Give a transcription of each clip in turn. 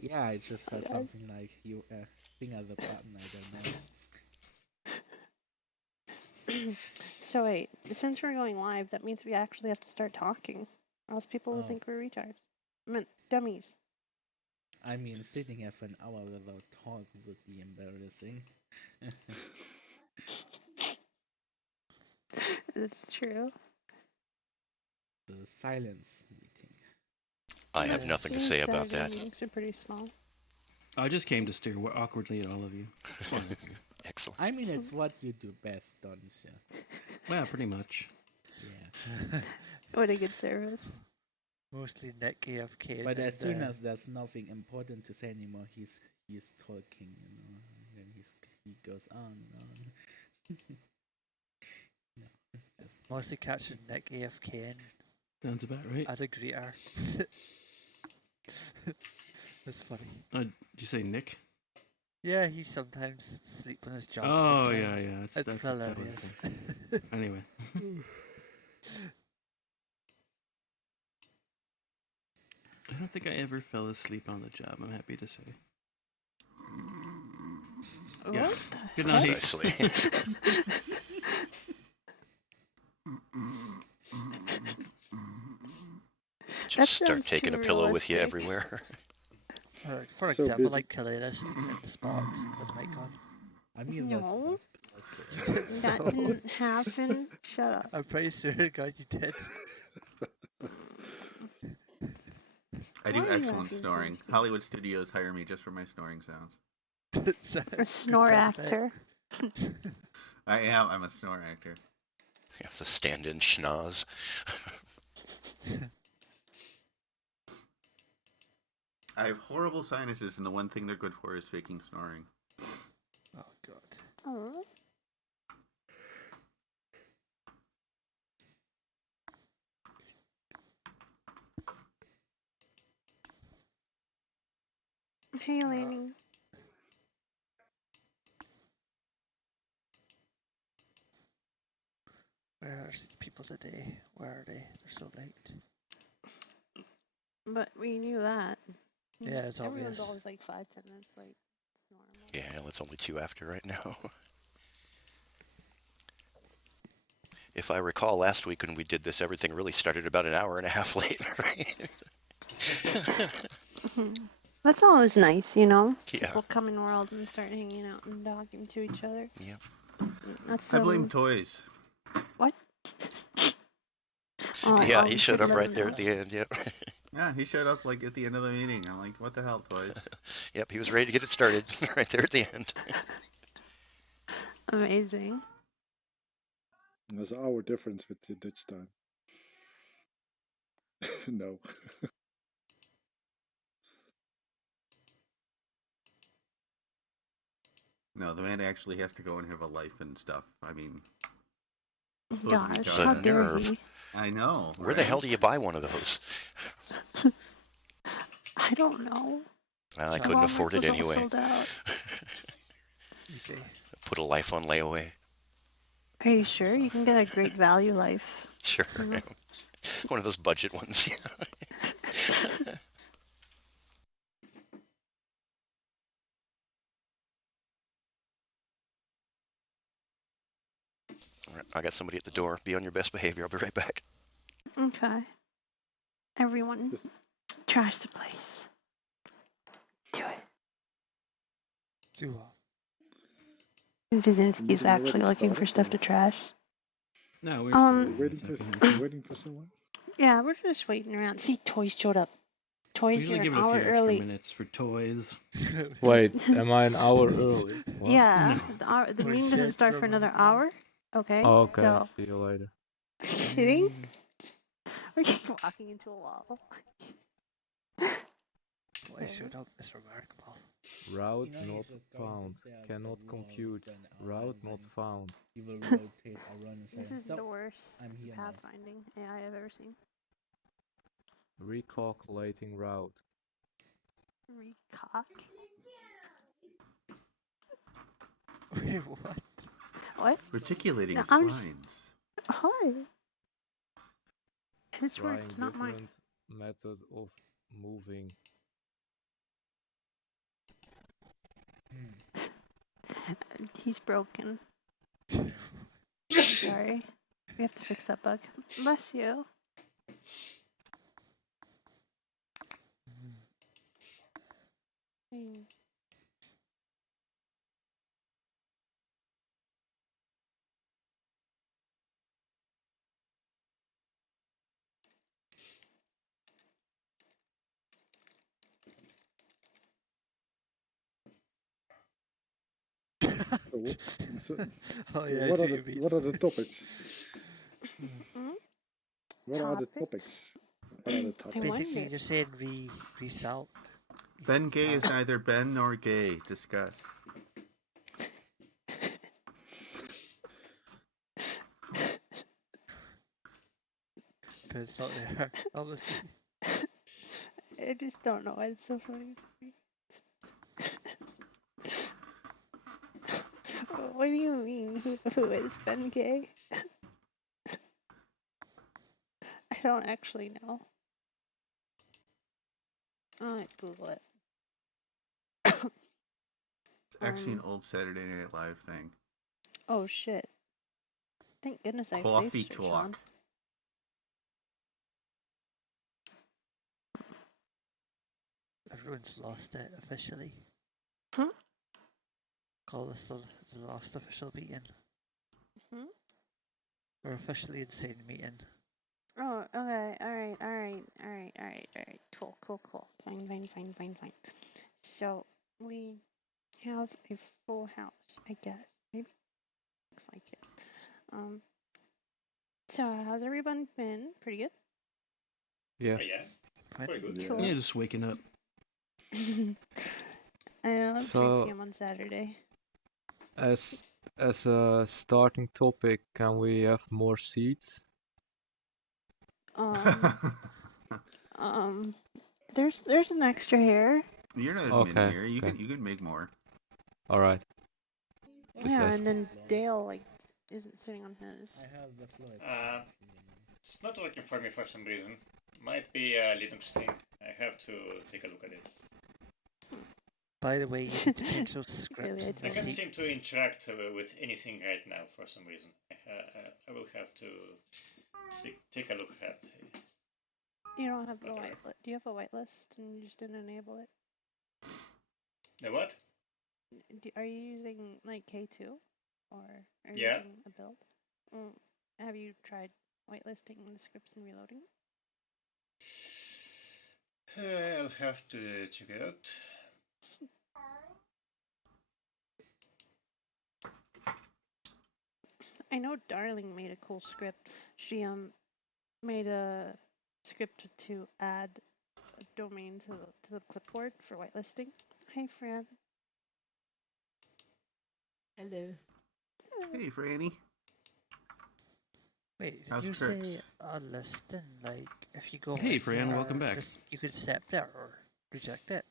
Yeah, I just heard something like you finger the button. I don't know. So wait, since we're going live, that means we actually have to start talking, or else people will Oh, think we're retards. I mean, dummies. I mean, sitting here for an hour without talk would be embarrassing. That's true. The silence meeting. I have Yep, nothing to these say about Saturday that. meetings are pretty small. I just came to stare awkwardly at all of you. It's fine. Excellent. I mean, it's what you do best, don't you? Well, pretty much. Yeah. What a good service. Mostly Nick AFK. But as soon and, as there's nothing important to say anymore, he's talking, and then he goes on and on. No, mostly catching Nick AFK Sounds about right. as a greeter. That's funny. Did you say Nick? Yeah, he sometimes sleep on his job. Oh, yeah, sometimes. yeah. It's That's hilarious. Anyway. I don't think I ever fell asleep on the job, I'm happy to say. Yeah. What? Good night. Precisely. Just start taking a pillow with you everywhere. For So example, busy. like Kaleidus in the spots with mic on. I mean, No. that's That didn't happen. Shut up. I'm pretty sure, God, you did. I do Why are you excellent laughing, snoring. Timothy? Hollywood Studios hire me just for my snoring sounds. A snore actor. I am. I'm a snore actor. You have to stand in schnoz. I have horrible sinuses, and the one thing they're good for is faking snoring. Oh, God. Oh. Hey, Lainey. Where are these people today? Where are they? They're so late. But we knew that. Yeah, it's Everyone's obvious. always like 5-10 minutes late. It's normal. Yeah, it's only 2 after right now. If I recall last week when we did this, everything really started about an hour and a half late, right? That's always nice, you know? Yeah. People come in world and start hanging out and talking to each other. Yep. That's I blame toys. What? Oh, Yeah, well, he we showed should up let right him there know. at the end, yep. Yeah, he showed up like at the end of the meeting. I'm like, what the hell, toys? Yep, he was ready to get it started right there at the end. Amazing. There's an hour difference with the Dutch time. No. No, the man actually has to go and have a life and stuff. I mean, Gosh, The how dare nerve. he? I know. Where the hell do you buy one of those? I don't know. Well, I couldn't Walmart afford it was all anyway. sold out. Okay. Put a life on layaway. Are you sure? You can get a great value life. Sure. One of those budget ones. Right, I got somebody at the door. Be on your best behavior. I'll be right back. Okay. Everyone, trash the place. Do it. Do what? Vizinski's actually looking for stuff to trash. No, we're Waiting for someone? Yeah, we're just waiting around. See, Toys showed up. Toys, We usually you're give an it a few hour extra early. minutes for toys. Wait, am I an hour early? What? Yeah, No. the meeting doesn't start for another hour. Okay. Oh, okay, So, see you later. are you kidding? Are you walking into a wall? What I showed up is remarkable. Route You know, he's not just going to found. stare at Cannot the wall compute. for an hour Route and not then found. He will rotate around and say, This is "So, the worst I'm here now." pathfinding AI I've ever seen. Recalculating route. Recock? Wait, what? What? Reticulating No, splines. Hi. His Trying words, not mine. different methods of moving. He's broken. Sorry. We have to fix that bug. Bless you. Hmm. So Oh yeah, I what see are what you mean. what are the topics? Hmm? What are the Topics? topics? What are the I topics? Basically, wonder. you're saying result. Ben Gay is neither Ben nor gay. Discuss. It's not there, obviously. I just don't know why it's so funny to me. What do you mean? Who is Ben Gay? I don't actually know. I'll Google it. It's actually an old Saturday Night Live thing. Oh shit. Thank goodness I have Coffee safe search on. talk. Everyone's lost it officially. Huh? Call this the last official meeting. Hmm? We're officially insane meeting. Oh, okay. Alright. Cool. Fine. So, we have a full house, I guess. Maybe. Looks like it. So how's everyone been? Pretty good? Yeah. Oh, yeah, Fine. very good. Yeah. Cool. Yeah, just waking up. I know, it's 3 So p.m. on Saturday. as a starting topic, can we have more seats? There's an extra here. You're not admin Okay. here. You Okay. can make more. All right. Just Yeah, ask. and then Dale, like, isn't sitting on his. I have the floor. It's not working for me for some reason. Might be a Linux thing. I have to take a look at it. By the way, you need to change those scripts. Really, I in the I can't totally- seem to interact with anything right now for some reason. I will have to take a look at. You don't have the whitelist. Do you have a whitelist and you just didn't enable it? The what? Are you using, like, K2? Or are you Yeah. using a build? Have you tried whitelisting the scripts and reloading? I'll have to check it out. I know Darling made a cool script. She made a script to add a domain to the clipboard for whitelisting. Hi, Fran. Hello. Hey, Franny. Wait, did How's you tricks? say a listing? Like, if you go Hey, with Fran, it, welcome or back. just- you could accept it or reject it.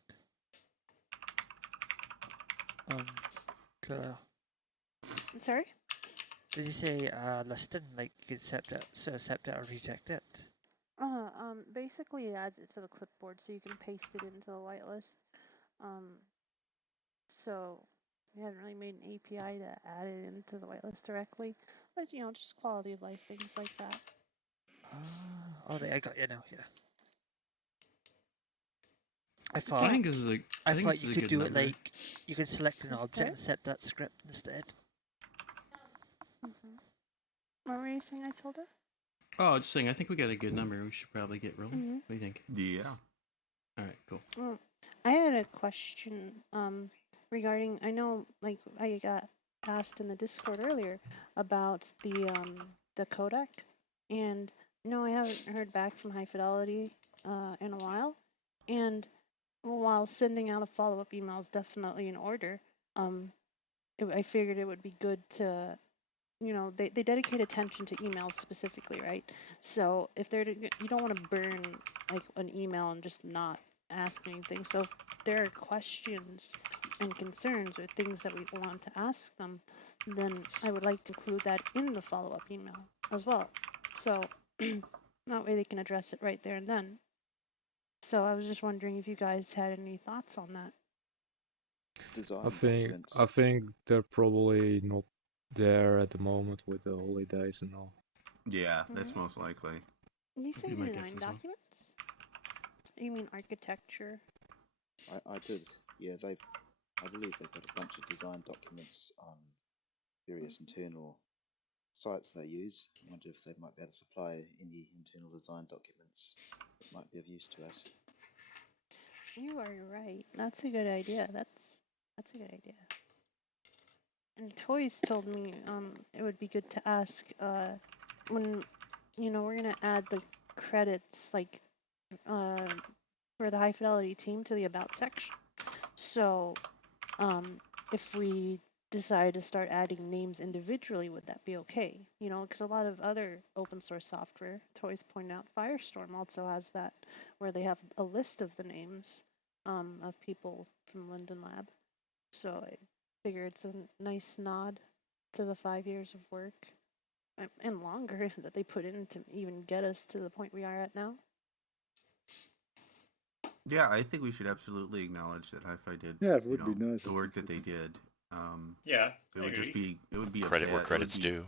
Cool. Sorry? Did you say listing? Like, you could accept it or reject it? Basically it adds it to the clipboard so you can paste it into the whitelist. So we haven't really made an API to add it into the whitelist directly, but you know, just quality of life things like that. Alright, I got you now. Yeah. I I thought think this is a. I think thought this is you a could good do number. it like you could select an object Okay. and set that script instead. What were you saying I told her? Oh, just saying. I think we got a good number. We should probably get rolling. Mhm. What do you think? Yeah. All right, cool. I had a question regarding, I know, like, I got asked in the Discord earlier about the codec, and no, I haven't heard back from High Fidelity in a while, and while sending out a follow-up email is definitely in order, I figured it would be good to, you know, they dedicate attention to emails specifically, right? So if you don't want to burn like an email and just not ask anything. So if there are questions and concerns or things that we want to ask them, then I would like to include that in the follow-up email as well. So that way they can address it right there and then. So I was just wondering if you guys had any thoughts on that. design I documents. think they're probably not there at the moment with the holidays and all. Yeah, that's most likely. You say Be my guess design as well. documents? You mean architecture? I did. Yeah, I believe they've got a bunch of design documents on various internal sites they use. I wonder if they might be able to supply any internal design documents that might be of use to us. You are right. That's a good idea. That's a good idea. And Toys told me it would be good to ask when we're gonna add the credits like for the High Fidelity team to the About section. So if we decide to start adding names individually, would that be okay? Because a lot of other open source software, Toys pointed out, Firestorm also has that, where they have a list of the names of people from Linden Lab. So I figure it's a nice nod to the 5 years of work and longer that they put in to even get us to the point we are at now. Yeah, I think we should absolutely acknowledge that Hi-Fi did. Yeah, it would be nice the if work we that they could. did. Yeah, It I would just agree. be. It would be a Credit where bad. credit's It would be, due.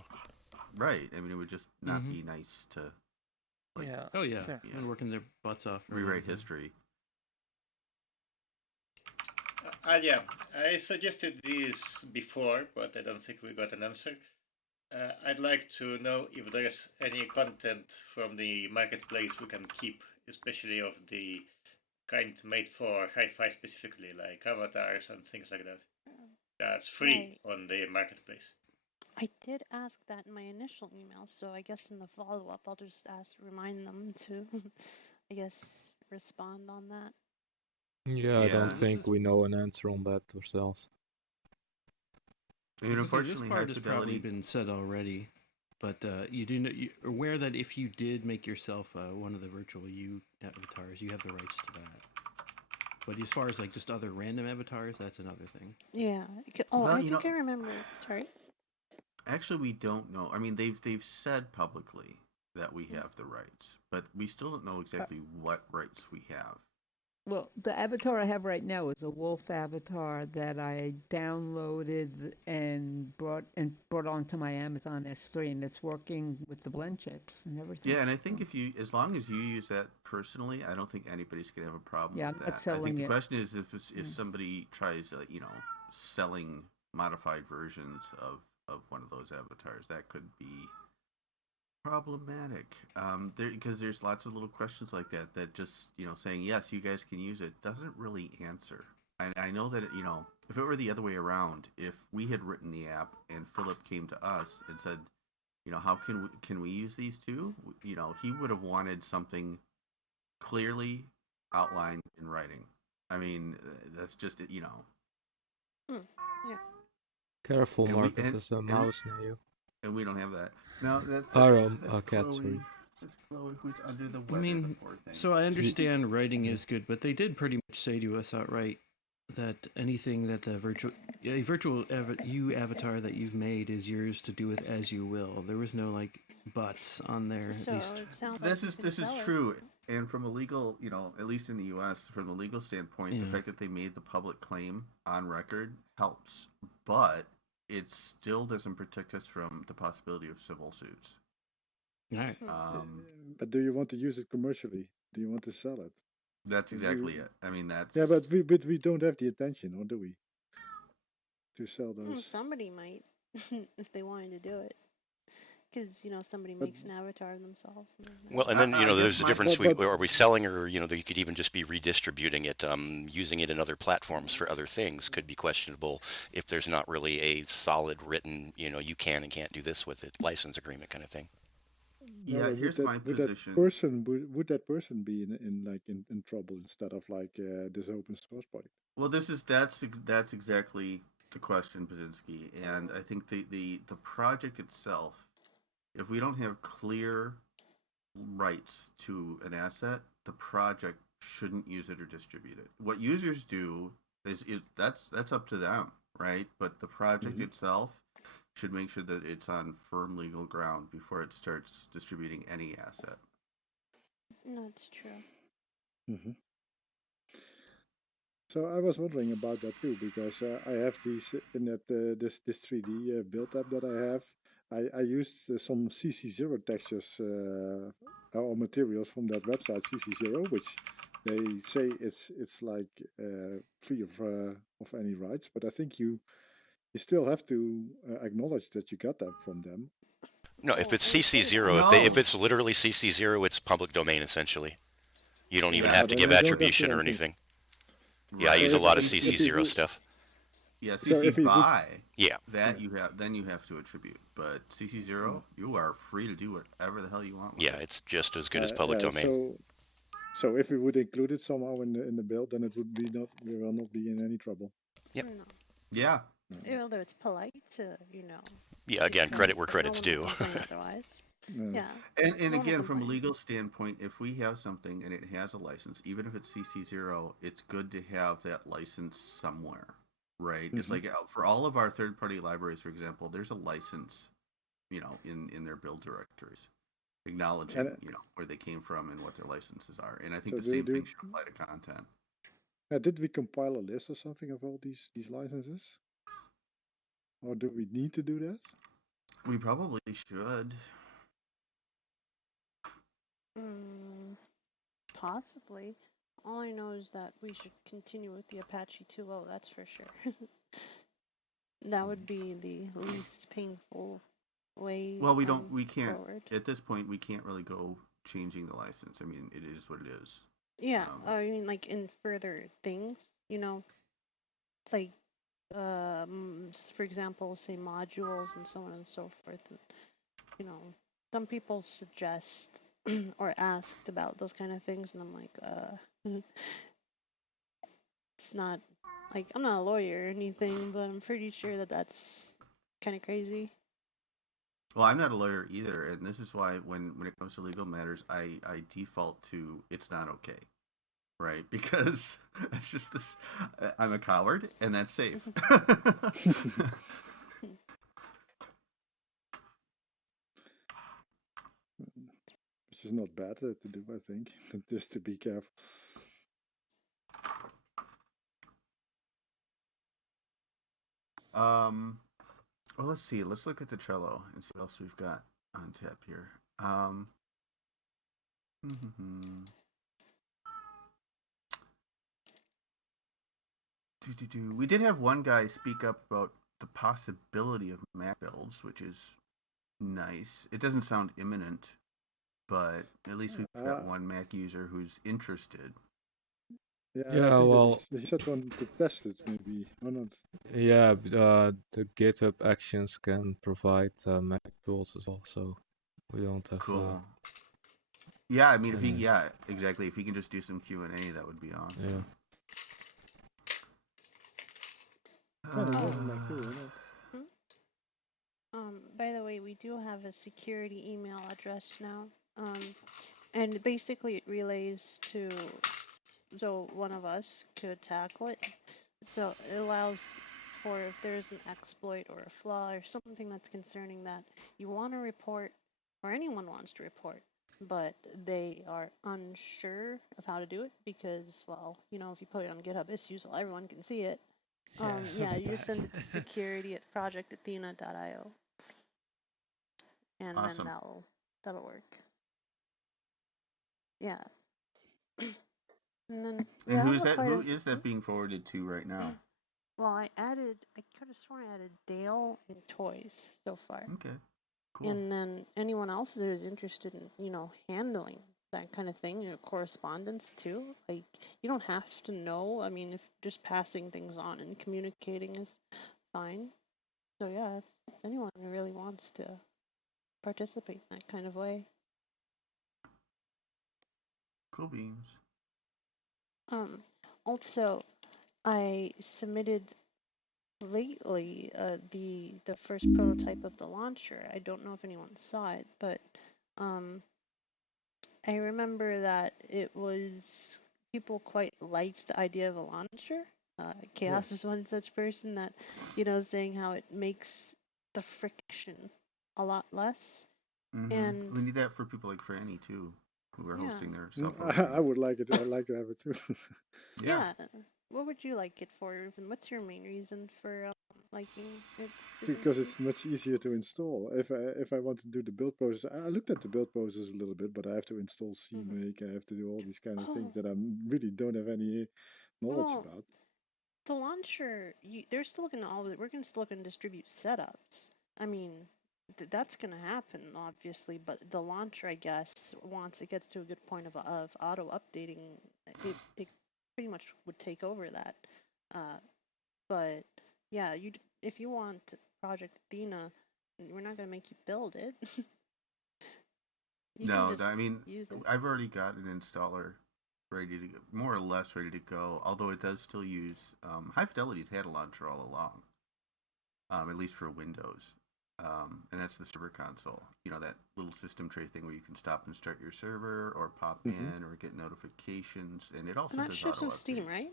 right. I mean, it would just not be nice to Yeah. Oh yeah, fair. been working their butts off for a long rewrite time. history. Yeah, I suggested this before, but I don't think we got an answer. I'd like to know if there's any content from the marketplace we can keep, especially of the kind made for hi-fi specifically, like avatars and things like that. That's free Right. on the marketplace. I did ask that in my initial email, so I guess in the follow-up I'll just remind them to, I guess, respond on that. Yeah, I don't Yeah. think we know an answer on that ourselves. I mean, This unfortunately, High part has probably Fidelity. been said already, but you do know, you're aware that if you did make yourself one of the virtual you avatars, you have the rights to that. But as far as like just other random avatars, that's another thing. Yeah. Oh, Well, I think I remember. Sorry. Actually, we don't know. I mean, they've said publicly that we have the rights, but we still don't know exactly what rights we have. Well, the avatar I have right now is a wolf avatar that I downloaded and brought onto my Amazon S3, and it's working with the blend chips and everything. Yeah, and I think as long as you use that personally, I don't think anybody's gonna have a problem Yeah, with I'm that. not selling I think the it. question is if somebody tries, selling modified versions of one of those avatars, that could be problematic. Because there's lots of little questions like that just saying yes, you guys can use it doesn't really answer. I know that if it were the other way around, if we had written the app and Philip came to us and said, how can we use these too? He would have wanted something clearly outlined in writing. I mean, that's just Yeah. Careful, And Marcus, there's a mouse near you. And we don't have that. No, that's cat, Chloe. sorry. That's Chloe who's under the I weather. mean, the poor thing. so I understand writing is good, but they did pretty much say to us outright that anything that the virtual you avatar that you've made is yours to do with as you will. There was no like buts on there. So at least it sounds this like is true, and from a legal, at least in the U.S., from a legal standpoint, the fact that they made the public claim on record helps, but it still doesn't protect us from the possibility of civil suits. All right. But do you want to use it commercially? Do you want to sell it? That's exactly it. I mean, that's yeah, but we don't have the intention, or do we? To sell those. Somebody might if they wanted to do it. Because somebody makes an avatar of themselves. Well, and then there's a difference. Are we selling, or you could even just be redistributing it, using it in other platforms for other things could be questionable if there's not really a solid written, you can and can't do this with it, license agreement kind of thing. Yeah, here's my position. Would that person be in trouble instead of this open source project? Well, that's exactly the question, Brzezinski, and I think the project itself, if we don't have clear rights to an asset, the project shouldn't use it or distribute it. What users do is that's up to them, right? But the project itself should make sure that it's on firm legal ground before it starts distributing any asset. That's true. Mm-hmm. So I was wondering about that too because I have these in that this 3D build app that I have. I used some CC0 textures or materials from that website CC0, which they say it's like free of any rights. But I think you still have to acknowledge that you got that from them. No, if Oh, it's they say that. CC0, if No. it's literally CC0, it's public domain essentially. You don't even Yeah. have Oh, to then give I don't have to attribution or anything. anything. Yeah, I Right. use So a lot of if he CC0 would, stuff. Yeah, so CC if he would, BY Yeah. that yeah. you have to attribute, but CC0 Oh. you are free to do whatever the hell you want with Yeah, it. it's just as good as public Yeah. domain. So if we would include it somehow in the build, then it would be not we will not be in any trouble. Yep. No. Yeah. Although it's polite to, Yeah, again, discuss, credit where but no credit's one will due. complain otherwise. No. Yeah. And No one will again, from a complain. legal standpoint, if we have something and it has a license, even if it's CC0, it's good to have that license somewhere, right? It's like for all of our third-party libraries, for example, there's a license, in their build directories, acknowledging, where they came from and what their licenses are. And I think So the same thing should apply to content. Did we compile a list or something of all these licenses? Or do we need to do that? We probably should. Possibly. All I know is that we should continue with the Apache 2.0, that's for sure. That would be the least painful way Well, we can't, forward. at this point, we can't really go changing the license. I mean, it is what it is. Yeah, I mean, like in further things, it's like, for example, say modules and so on and so forth. And, some people suggest or asked about those kind of things, and I'm like, it's not, like, I'm not a lawyer or anything, but I'm pretty sure that that's kind of crazy. Well, I'm not a lawyer either, and this is why when it comes to legal matters, I default to it's not okay, right? Because it's just this. I'm a coward, and that's safe. Which is not bad to do, I think, but just to be careful. Well, let's see. Let's look at the Trello and see what else we've got on tap here. We did have one guy speak up about the possibility of Mac builds, which is nice. It doesn't sound imminent, but at least we've got one Mac user who's interested. Yeah, Yeah, I think well, that he said one to test it, maybe, or not. yeah, the GitHub Actions can provide Mac tools as well, so we don't have. Cool. Yeah, I mean, exactly. If he can just do some Q&A, that would be awesome. Yeah. By the way, we do have a security email address now, and basically it relays to, so one of us could tackle it. So it allows for if there's an exploit or a flaw or something that's concerning that you want to report, or anyone wants to report, but they are unsure of how to do it because, well, if you put it on GitHub issues, well, everyone can see it. You just send it to security@projectathena.io, and awesome. then that'll work. Yeah. And then who is that being forwarded to right now? Well, I could have sworn I added Dale and Toys so far. Okay, cool. And then anyone else that is interested in, handling that kind of thing, correspondence too. Like, you don't have to know. I mean, if just passing things on and communicating is fine. So yeah, it's anyone who really wants to participate in that kind of way. Cool beans. Also, I submitted lately the first prototype of the launcher. I don't know if anyone saw it, but I remember that it was, people quite liked the idea of a launcher. Chaos is one such person that, saying how it makes the friction a lot less. And we need that for people like Franny too, who are hosting their I would like it. I'd like to have it too. Yeah. what would you like it for, Irvin? What's your main reason for liking it, Because Brzezinski? it's much easier to install. If I want to do the build process, I looked at the build process a little bit, but I have to install Mm-hmm. CMake. I have to do all these kind of things Oh, that I really don't have any knowledge well, about. the launcher, they're still gonna we're gonna still gonna distribute setups. I mean, that's gonna happen obviously, but the launcher, I guess, once it gets to a good point of auto updating, it pretty much would take over that. But yeah, if you want Project Athena, we're not gonna make you build it. You can No, just I mean, use it. I've already got an installer ready to go, more or less ready to go. Although it does still use High Fidelity's had a launcher all along, at least for Windows, and that's the server console. You know, that little system tray thing where you can stop and start your server, or pop Hmm. in, or get notifications, and it And also that does ships auto with Steam, updates. right?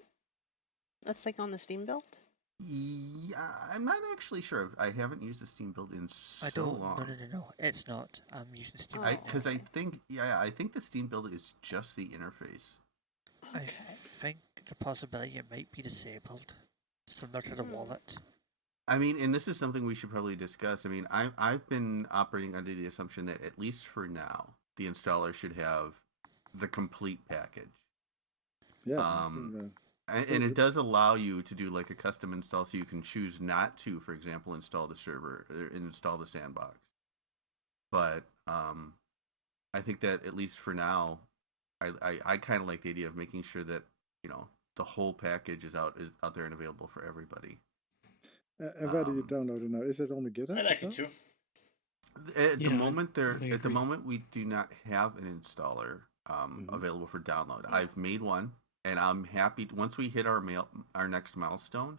That's like on the Steam build. Yeah, I'm not actually sure. I haven't used a Steam build in I so don't. No, long. no, no, no. It's not. I'm using Steam Oh, right now. Because I okay. think, yeah, I think the Steam build is just the interface. I Okay. think the possibility it might be disabled, similar to the Hmm. wallet. I mean, and this is something we should probably discuss. I mean, I've been operating under the assumption that at least for now, the installer should have the complete package. Yeah, Um, and totally. it does allow you to do like a custom install, so you can choose not to, for example, install the server or install the sandbox. But I think that at least for now, I kind of like the idea of making sure that you know the whole package is out there and available for everybody. And where do you Um, download it now? Is it on the I GitHub like it itself? too. Yeah, I At the agree. moment we do not have an installer Hmm. available for download. Yeah. I've made one, and I'm happy once we hit our next milestone,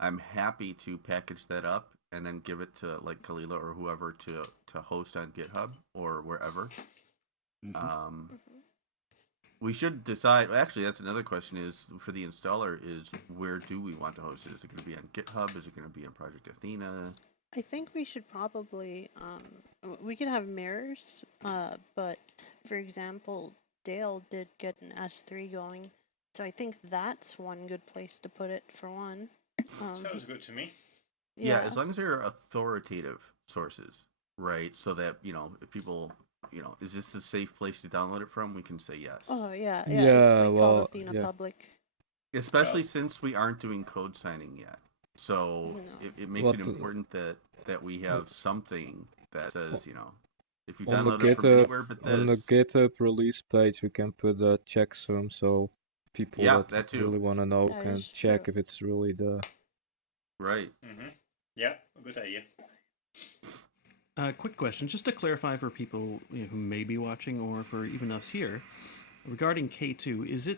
I'm happy to package that up and then give it to like Kalila or whoever to host on GitHub or wherever. Hmm. Um, Hmm. we should decide. Actually, that's another question: is for the installer is where do we want to host it? Is it going to be on GitHub? Is it going to be on Project Athena? I think we should probably we can have mirrors, but for example, Dale did get an S3 going, so I think that's one good place to put it for one. Sounds good to me. Yeah, Yeah. as long as they're authoritative sources, right? So that if people, is this a safe place to download it from? We can say yes. Oh yeah, yeah. It's Yeah, like called well, Athena yeah. Public. Especially Well, since we aren't doing code signing yet, so No. it makes it What important that we have something that o- says, if you on the download it from GitHub anywhere but on the this, GitHub release page we can put a checksum so people yeah, that that too, really want to know That can is check true. if it's really the. right? yeah, good idea. Quick question, just to clarify for people who may be watching, or for even us here, regarding K2. Is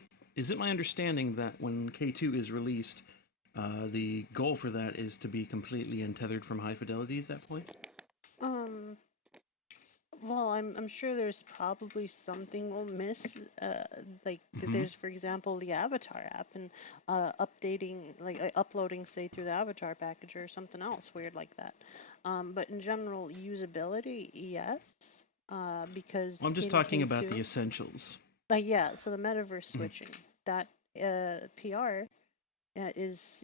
it my understanding that when K2 is released, the goal for that is to be completely untethered from high fidelity at that point? Um. Well, I'm sure there's probably something we'll miss. Like Mm-hmm. there's, for example, the Avatar app and updating, like uploading, say, through the Avatar package or something else weird like that. But in general, usability, yes. Because I'm just in talking about the K2, essentials. like yeah, so the metaverse Mhm. switching, that PR is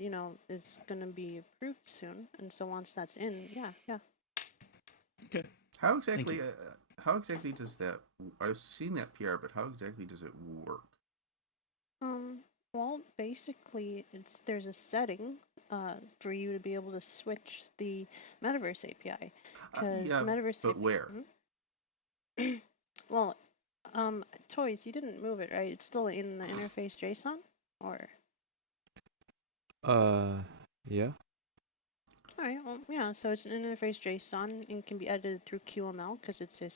is gonna be approved soon, and so once that's in, yeah, yeah. Okay, How thank exactly? you. How exactly does that? I've seen that PR, but how exactly does it work? Um, well, basically, there's a setting for you to be able to switch the Metaverse API, because the Yeah, Metaverse but where? API. Well, Toys, you didn't move it, right? It's still in the interface JSON, or Yeah. all right, well, yeah. So it's an interface JSON and can be edited through QML because it's a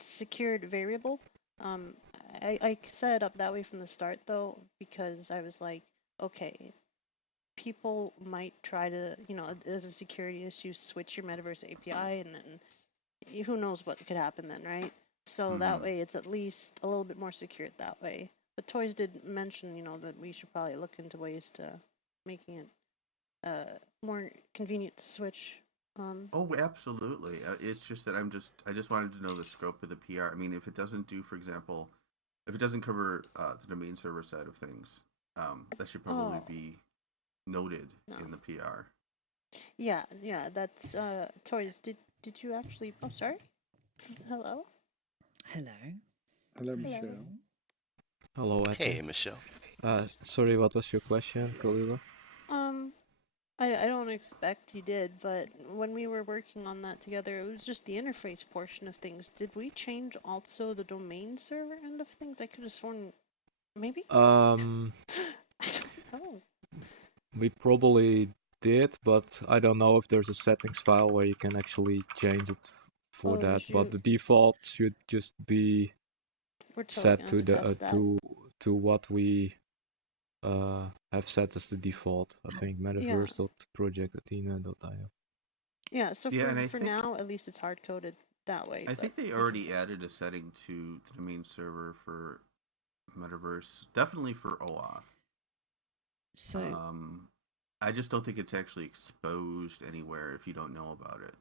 secured variable. Um, I set it up that way from the start though because I was like, okay, people might try to, as a security issue, switch your Metaverse API, and then who knows what could happen then, right? So that Mm-hmm. way, it's at least a little bit more secured that way. But Toys did mention, that we should probably look into ways to making it more convenient to switch. Oh, absolutely. It's just that I just wanted to know the scope of the PR. I mean, if it doesn't do, for example, if it doesn't cover the domain server side of things, That should probably Oh, be noted no. in the PR. Yeah, that's Toys, did you actually Oh, sorry. Hello? Hello. Hello, Hello. Michelle. Hello, Etta. Hey, Michelle. Sorry, what was your question, Kalila? I don't expect you did, but when we were working on that together, it was just the interface portion of things. Did we change also the domain server end of things? I could have sworn maybe? I don't know. We probably did, but I don't know if there's a settings file where you can actually change it for Oh that. But shoot. the default should just be We're totally set gonna to have to the test that. to what we have set as the default. I think Yeah. metaverse.project@ina.io. Yeah, so Yeah, and I for think now, at least it's hard coded that way. I But think they already added a setting to the main server for Metaverse, definitely for OAuth. So, I just don't think it's actually exposed anywhere if you don't know about it.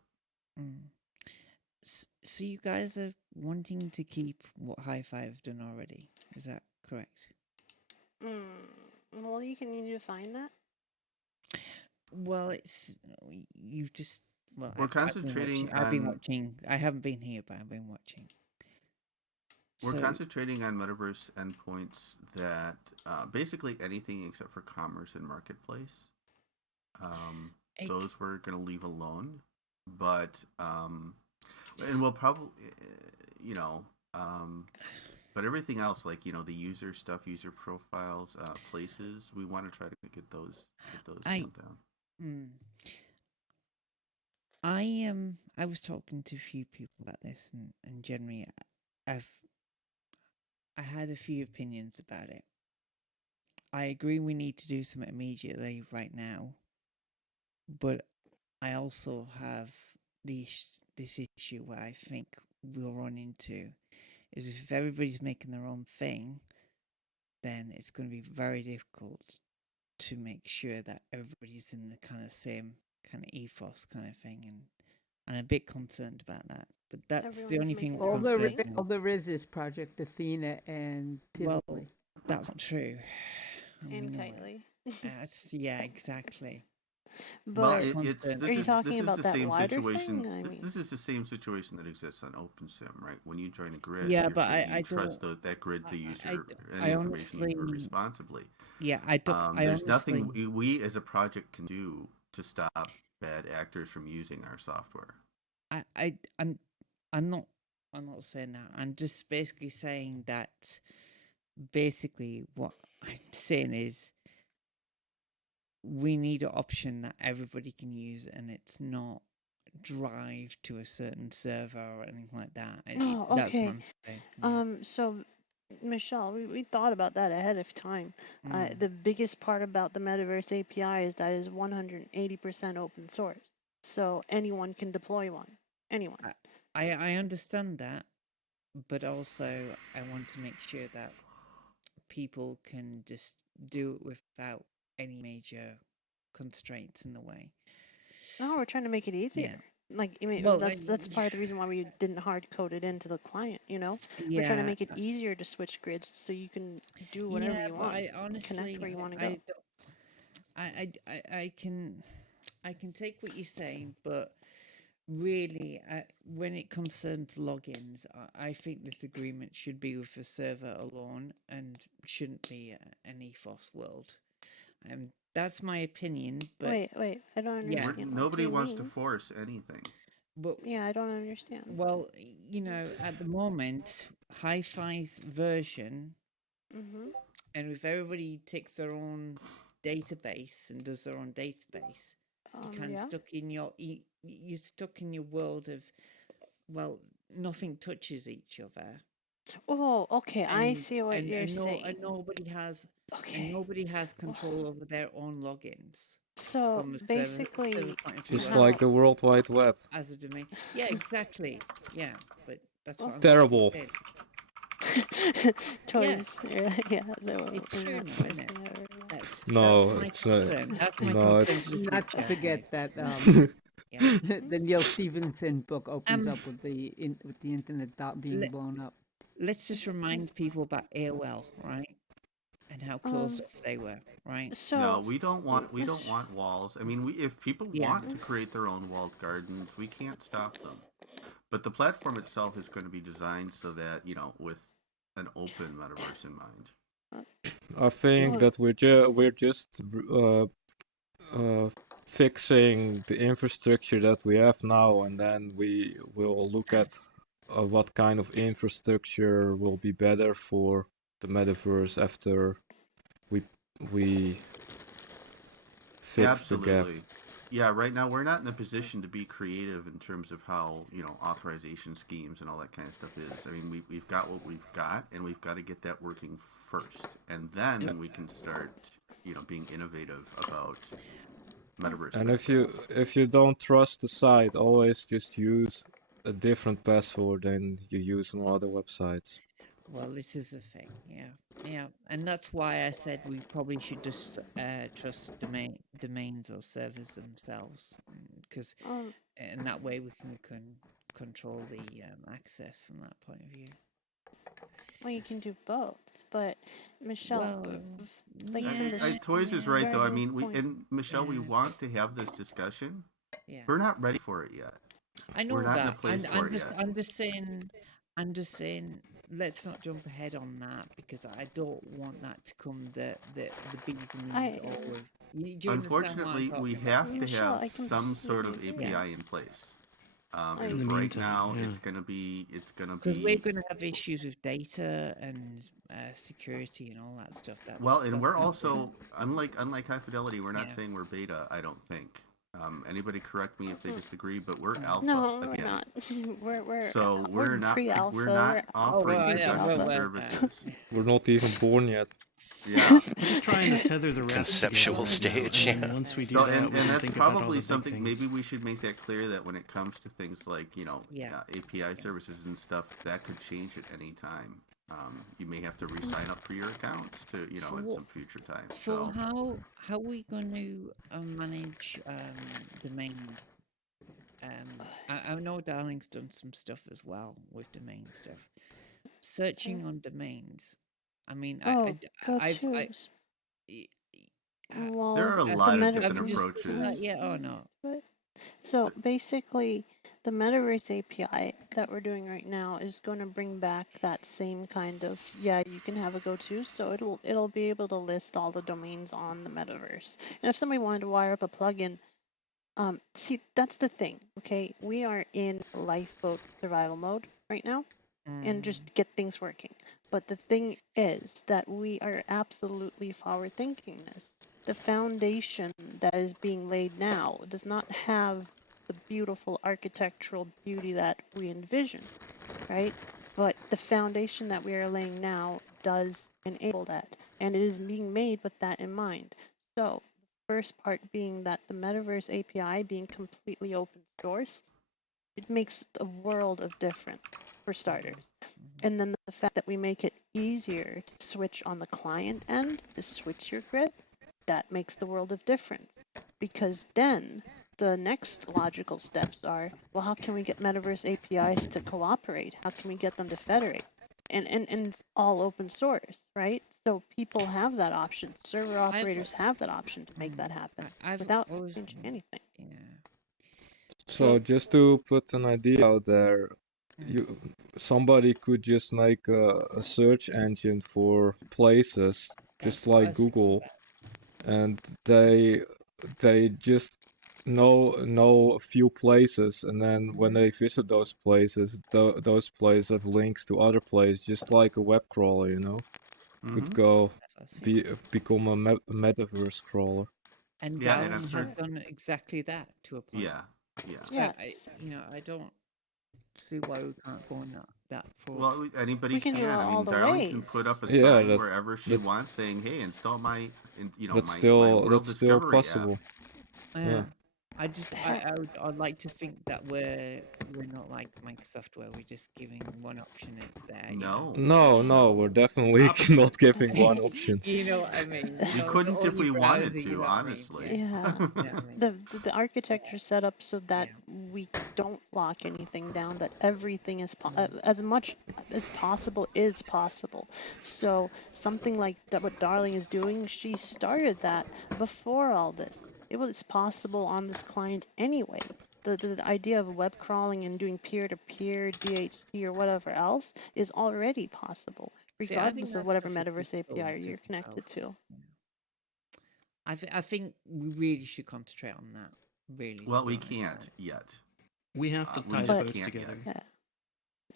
so you guys are wanting to keep what Hi-Fi have done already? Is that correct? Well, you can need to find that. Well, it's you've just well. We're I've been concentrating watching. I've been on watching. I haven't been here, but I've been watching. we're So, concentrating on Metaverse endpoints that basically anything except for commerce and marketplace. Those we're going to leave alone, but and we'll probably you know but everything else, like the user stuff, user profiles, places, we want to try to get those nailed down. I was talking to a few people about this, and generally, I had a few opinions about it. I agree we need to do something immediately right now, but I also have this issue where I think we'll run into is if everybody's making their own thing, then it's going to be very difficult to make sure that everybody's in the kind of same kind of ethos kind of thing, and I'm a bit concerned about that. But that's the only thing that All there, concerns me. all there is Project Athena and Tivoli. Well, that's not true. And Kitely. Yeah, exactly. Well, But are you talking about that wider situation. thing? I mean, This is the same situation that exists on OpenSim, right? When you join a grid, Yeah, you're but saying you I trust don't. that grid to use I any information you honestly. put responsibly. Yeah, I don't. I There's honestly. nothing we as a project can do to stop bad actors from using our software. I'm not saying that. I'm just basically saying that basically what I'm saying is we need an option that everybody can use and it's not drive to a certain server or anything like that. oh, That's what okay. I'm saying. So Michelle, we thought about that ahead of time. The biggest part about the Metaverse API is that it is 180% open source. So anyone can deploy one. Anyone. I understand that, but also I want to make sure that people can just do it without any major constraints in the way. No, we're trying to make it easier. Yeah. Like, I mean, Well, that's part of the reason why we didn't hard code it into the client. We're trying to make it easier to switch grids so you can do whatever you want. I honestly, connect where you want to go. I can take what you're saying, but really, when it concerns logins, I think this agreement should be with the server alone and shouldn't be an ethos world. That's my opinion. But wait, I don't understand. Nobody wants to force anything. But yeah, I don't understand. Well, at the moment, Hi-Fi's version, and if everybody takes their own database and does their own database, you're kind of stuck in you're stuck in your world of, well, nothing touches each other. Oh, okay. I see what you're saying. And nobody has control over their own logins. So basically, just like the World Wide Web. As a domain, yeah, exactly, yeah. But that's what I'm terrible. Toys, yeah, it's true, isn't it? No, it's not. No, it's not to forget that the Neil Stephenson book opens up with the internet being blown up. Let's just remind people about AOL, right? and how closed off they were, right? So No, we don't want walls. I mean, if people Yeah. want to create their own walled gardens, we can't stop them. But the platform itself is going to be designed so that, with an open metaverse in mind. I think that we're just fixing the infrastructure that we have now, and then we will look at what kind of infrastructure will be better for the metaverse after we fix the gap. Absolutely. Yeah, right now we're not in a position to be creative in terms of how, authorization schemes and all that kind of stuff is. I mean, we've got what we've got, and we've got to get that working first. And then we can start, being innovative about metaverse And backends. if you don't trust the site, always just use a different password than you use on other websites. Well, this is the thing, yeah, and that's why I said we probably should just trust domains or servers themselves, because in that way we can control the access from that point of view. Well, you can do both, but Michelle, Toys is right though. I mean, Michelle, we want to have this discussion. Yeah. We're not ready for it yet. I know we're not that. in a place for it yet. I'm just saying. Let's not jump ahead on that because I don't want that to come the bees and knees all of. Unfortunately, we have to have some sort of API in place. And right now, it's gonna be because we're gonna have issues with data and security and all that stuff. And we're also unlike High Fidelity. We're not saying we're beta. I don't think. Anybody correct me if they disagree, but we're alpha. No, again. We're not. We're not pre-alpha. We're not offering production services. We're not even born yet. Yeah, we're just trying to tether the conceptual stage. And then once we do that, and we can that's think probably about something. Maybe we should make that clear that when it comes to things like API services and stuff, that could change at any time. You may have to re-sign up for your accounts to at some future time. So how are we going to manage domain? I know Darling's done some stuff as well with domain stuff. Searching on domains. I mean, I've there are a lot of different approaches. So basically, the Metaverse API that we're doing right now is going to bring back that same kind of you can have a go-to. So it'll be able to list all the domains on the Metaverse. And if somebody wanted to wire up a plugin, see, that's the thing. Okay, we are in lifeboat survival mode right now, and just get things working. But the thing is that we are absolutely forward thinking this. The foundation that is being laid now does not have the beautiful architectural beauty that we envision, right? But the foundation that we are laying now does enable that, and it is being made with that in mind. So, the first part being that the Metaverse API being completely open source, it makes a world of difference for starters. And then the fact that we make it easier to switch on the client end, to switch your grid, that makes the world of difference. Because then the next logical steps are, well, how can we get Metaverse APIs to cooperate? How can we get them to federate? And it's all open source, right? So people have that option. Server operators have that option to make that happen without changing anything. So just to put an idea out there, somebody could just make a search engine for places, just like Google, and they just know a few places, and then when they visit those places, those places have links to other places, just like a web crawler, could go become a metaverse crawler. And Darling has done exactly that to a point. So I don't see why we can't go on that for. Well, anybody can. I mean, Darling can put up a sign wherever she wants, saying, "Hey, install my, my world discovery possible. app." Yeah. I'd like to think that we're not like Microsoft where we're just giving one option. It's there, you know. No. No, we're definitely Opposite. not giving one option. You know what I mean? You We know, couldn't if on your we wanted browser, you to, know what I mean? honestly. Yeah. You know what I mean? The architecture set up so that Yeah. we don't lock anything down, that everything is as much as possible is possible. So something like that, what Darling is doing, she started that before all this. It was possible on this client anyway. The idea of web crawling and doing peer-to-peer, DHT, or whatever else is already possible, See, I think regardless of that whatever stuff is Metaverse difficult API to you're develop. connected to. I think we really should concentrate on that. Really. Well, to be we honest. can't yet. We have to We tie the just codes can't together. yet.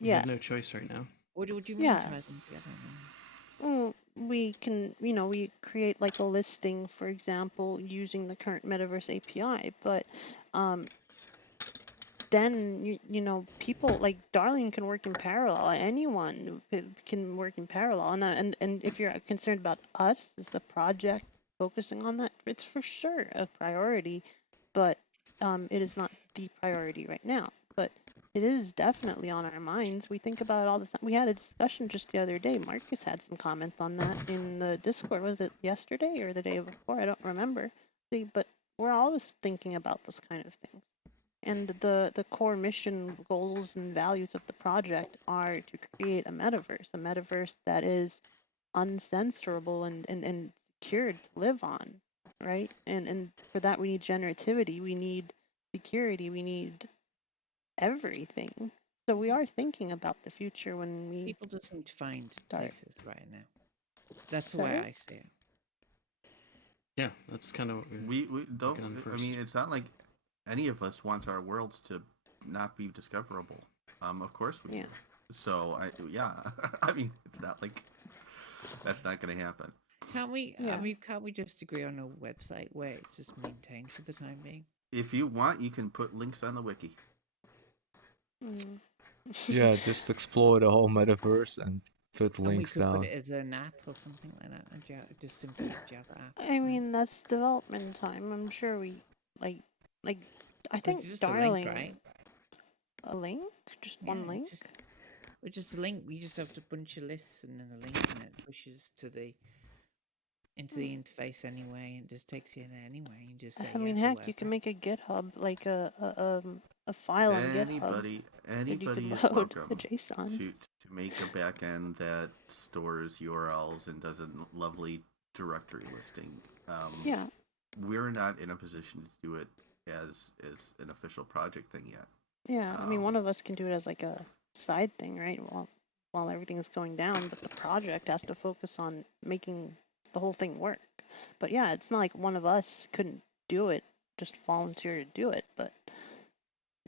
We Yeah. have no choice right now. What do you mean Yeah. tie them together? Well, we can, we create like a listing, for example, using the current Metaverse API, but then, people like Darling can work in parallel. Anyone can work in parallel. And if you're concerned about us as the project focusing on that, it's for sure a priority, but it is not the priority right now. But it is definitely on our minds. We think about it all the time. We had a discussion just the other day. Marcus had some comments on that in the Discord. Was it yesterday or the day before? I don't remember. See, but we're always thinking about those kind of things. And the core mission, goals, and values of the project are to create a metaverse that is uncensorable and secured to live on, right? And for that we need generativity, we need security, we need everything. So we are thinking about the future when we People just need to find start. places right now. That's the Sorry? way I see it. Yeah, that's kind of what We don't. working on I first. mean, it's not like any of us wants our worlds to not be discoverable. Of course we do. So I mean, it's not like that's not going to happen. Can't we? Yeah. I mean, can't we just agree on a website where it's just maintained for the time being? If you want, you can put links on the wiki. Yeah, just explore the whole metaverse and put And we links could down. put it as an app or something like that. Just simply a Java app. I mean, that's development time. I'm sure we like I think It's just Darling. a link, right? A link? Just Yeah, one link? It's just a link. We just have a bunch of lists and then a link, and it pushes to into the interface anyway, and just takes you in there anyway. You just say I mean, yes or heck, whatever. you can make a GitHub, like a file on GitHub. Anybody is load welcome a JSON. to make a backend that stores URLs and does a lovely directory listing. Yeah. We're not in a position to do it as an official project thing yet. Yeah, I mean, one of us can do it as like a side thing, right? While everything's going down, but the project has to focus on making the whole thing work. But yeah, it's not like one of us couldn't do it, just volunteer to do it, but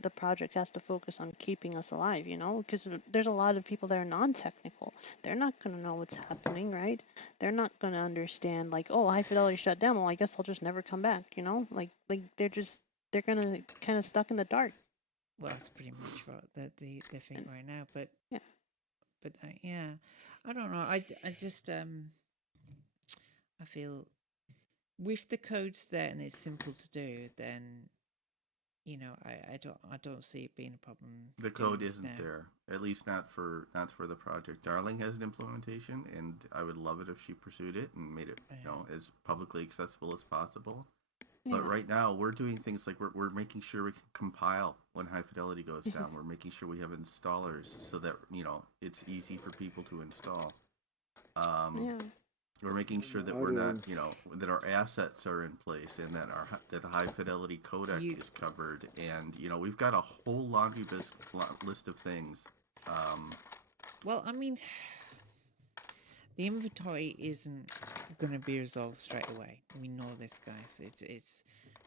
the project has to focus on keeping us alive, because there's a lot of people that are non-technical. They're not going to know what's happening, right? They're not going to understand, like, oh, High Fidelity shut down. Well, I guess I'll just never come back, Like they're going to kind of stuck in the dark. Well, that's pretty much what they think right now. But yeah, I don't know. I just I feel with the codes there and it's simple to do, then I don't see it being a problem. The code isn't there, at least not for the project. Darling has an implementation, and I would love it if she pursued it and made it as publicly accessible as possible. Yeah. But right now, we're doing things like we're making sure we can compile when High Fidelity goes down. We're making sure we have installers so that it's easy for people to install. We're making sure that we're not, that our assets are in place and that that the High Fidelity codec is covered, and we've got a whole laundry list of things. Well, I mean, the inventory isn't going to be resolved straight away. We know this, guys.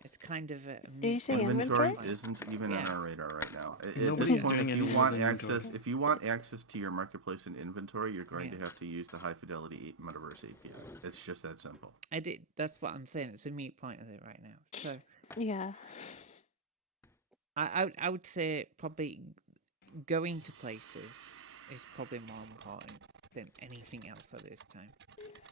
It's kind of a. Did you say inventory isn't even on our radar right now. At this point, if you want access to your marketplace and inventory, you're going to have to use the High Fidelity Metaverse API. It's just that simple. That's what I'm saying. It's a mute point of it right now. So yeah, I would say probably going to places is probably more important than anything else at this time.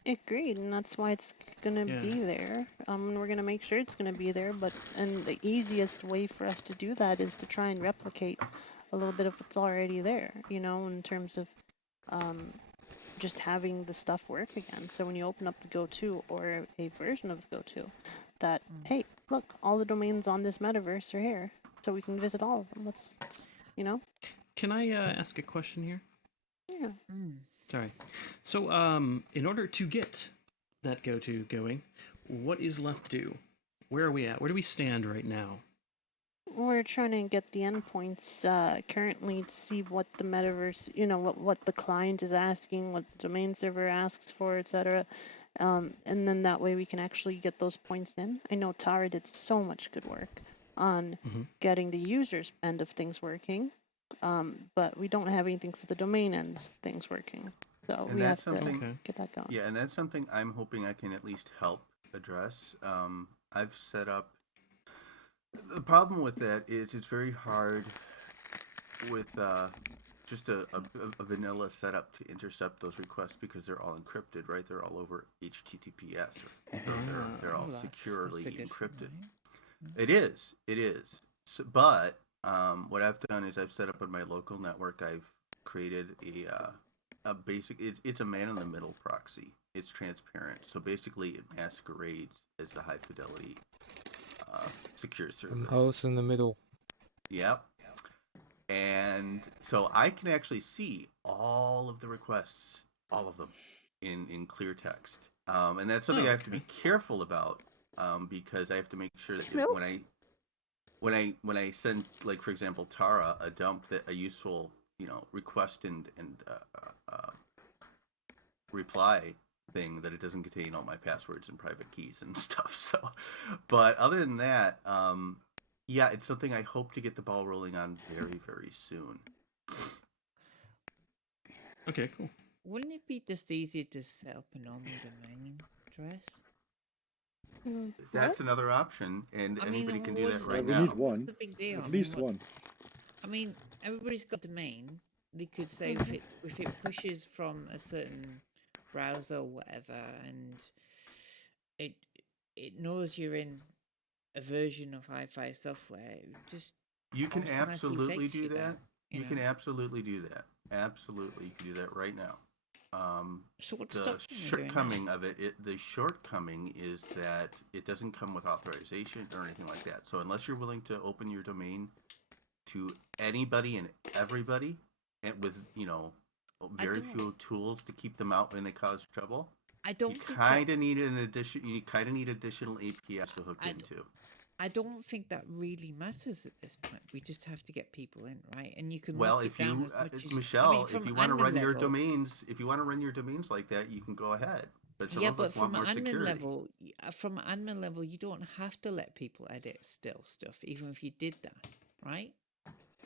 Agreed, and that's why it's gonna be there. And we're gonna make sure it's gonna be there. And the easiest way for us to do that is to try and replicate a little bit of what's already there. You know, in terms of just having the stuff work again. So when you open up the GoTo or a version of GoTo, that hey, look, all the domains on this metaverse are here, so we can visit all of them. Let's you know. Can I ask a question here? Yeah. Sorry. So, in order to get that GoTo going, what is left to do? Where are we at? Where do we stand right now? We're trying to get the endpoints currently to see what the metaverse, you know, what the client is asking, what the domain server asks for, etc. And then that way we can actually get those points in. I know Tara did so much good work on getting the user's end of things working, but we don't have anything for the domain ends of things working. So And we have that's to something, get that going. yeah, and that's something I'm hoping I can at least help address. I've set up. The problem with that is it's very hard with just a vanilla setup to intercept those requests because they're all encrypted, right? They're all over HTTPS. They're all securely encrypted. It is. So, but what I've done is I've set up on my local network. I've created a basic. It's a man-in-the-middle proxy. It's transparent, so basically it masquerades as the high fidelity secure service. House in the middle. Yep. And so I can actually see all of the requests, all of them, in clear text. And that's something I have to be careful about because I have to make sure that when I send, like, for example, Tara a dump, that a useful, you know, request and reply thing, that it doesn't contain all my passwords and private keys and stuff. So, but other than that, yeah, it's something I hope to get the ball rolling on very, very soon. Okay, cool. Wouldn't it be just easier to set up a normal domain address? That's another option, and anybody can do that right we now. need one. What's the big deal? At least one. I mean, everybody's got a domain. They could say if it pushes from a certain browser or whatever, and it knows you're in a version of hi-fi software, just you can automatically absolutely takes do you that. there, You can absolutely do that. Absolutely, you can do that right now. So what's the stopping you doing shortcoming of it, the shortcoming is that it doesn't come with authorization or anything like that. So unless you're willing to open your domain to anybody and everybody, and with, you know, very few tools to keep them out when they cause trouble, I don't you think kind of need you kind of need additional APIs to hook into. I don't think that really matters at this point. We just have to get people in, right? And you can Well, lock it if down you, as much as Michelle, I mean, if you want to run your domains, like that, you can go ahead. But some of us want more security. From an admin level, you don't have to let people edit still stuff, even if you did that, right?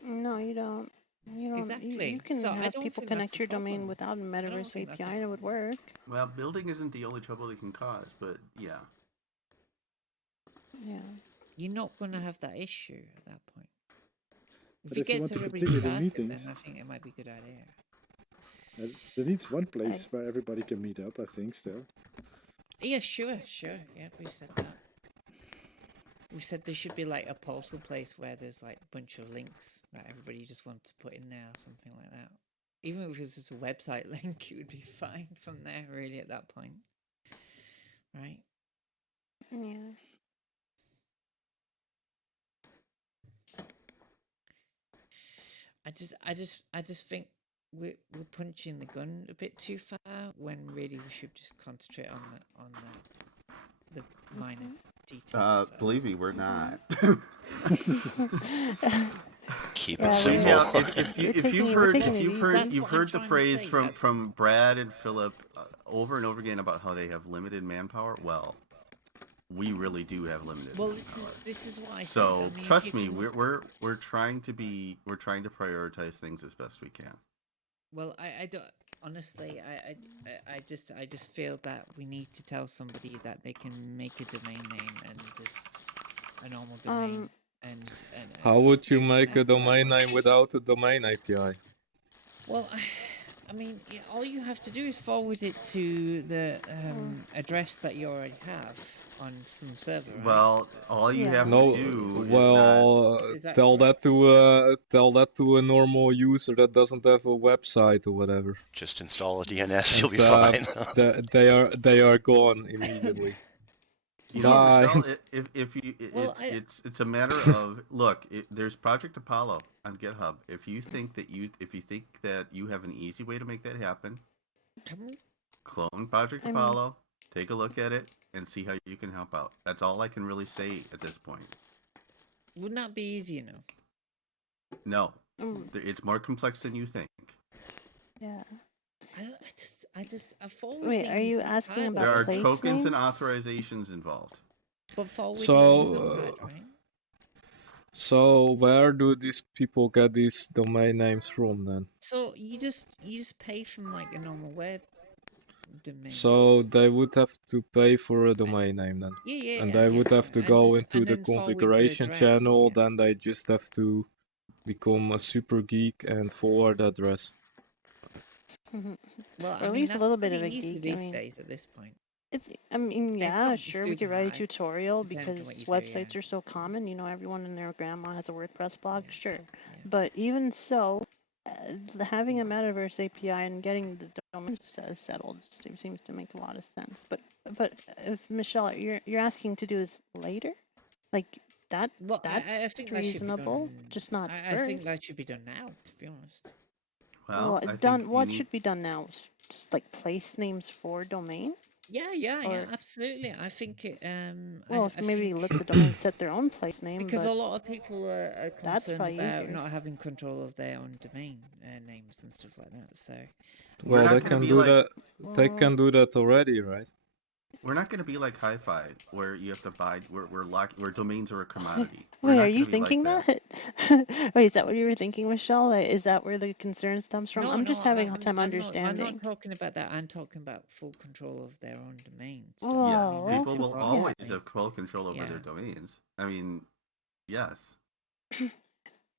No, you don't. You don't. Exactly. You can have people connect your domain without a metaverse API, and it would work. Well, building isn't the only trouble they can cause, but yeah. Yeah. You're not going to have that issue at that point. But If if you it want gets to everybody continue the started, meetings, then I think it might be a good idea. there needs one place where everybody can meet up, I think, still. Yeah, sure. Yeah, we said that. We said there should be like a postal place where there's like a bunch of links that everybody just wants to put in there or something like that. Even if it was just a website link, it would be fine from there, really, at that point. Right? Yeah. I just think we're punching the gun a bit too far when really we should just concentrate on the minor details. Believe me, we're not. Keep it simple. Yeah, if you've heard the phrase from Brad and Philip over and over again about how they have limited manpower. Well, we really do have limited manpower. This is why. So trust me, we're trying to prioritize things as best we can. Well, I don't honestly. I just feel that we need to tell somebody that they can make a domain name and just a normal domain. And How would you make a domain name without a domain API? Well, I mean, all you have to do is forward it to the address that you already have on some server, right? Well, all you have to No, do is not. well, Is that tell correct? that to a normal user that doesn't have a website or whatever, Just install a DNS, you'll and be fine. they are gone immediately. You know, Bye. Michelle, if you, Well, it's a matter of look. There's Project Apollo on GitHub. If you think that you have an easy way to make that happen, clone Project Apollo, take a look at it, and see how you can help out. That's all I can really say at this point. Would not be easy enough. No, it's more complex than you think. Yeah. Wait, are you asking about There are place tokens and names? authorizations involved. But forwarding So, is hard, right? So where do these people get these domain names from then? So you just pay from like a normal web domain. So they would have to pay for a domain name then. Yeah, and they would have to go into the then forward the configuration address, channel, then they just have to become a super geek and forward the address. Well, Or I at mean, least a that's little bit of pretty a easy geek. I these mean, days at this point. I mean, yeah, not sure, we super could write a hard. tutorial Depends on because what you do, websites yeah. are so common. You know, everyone and their grandma has a WordPress blog, sure. But even so, having a metaverse API and getting the domain settled seems to make a lot of sense. But if Michelle, you're asking to do this later, like that, Well, that's I think reasonable, that should be done. just not I first. think that should be done now, to be honest. Well, I think done. What should be done now? Just like place names for domain. Yeah, absolutely. I think it. Well, I if maybe think let the domain set their own place name, because but a lot of people are that's concerned probably about easier. not having control of their own domain names and stuff like that. So. Well, they can do that. They can do that already, right? We're not going to be like Hi-Fi, where you have to buy, where domains are a commodity. Wait, are you thinking that? Wait, is that what you were thinking, Michelle? Is that where the concern stems from? I'm just having a hard time understanding. I'm not talking about that. I'm talking about full control of their own domains. Yes, people will always have full control over their domains. I mean, yes.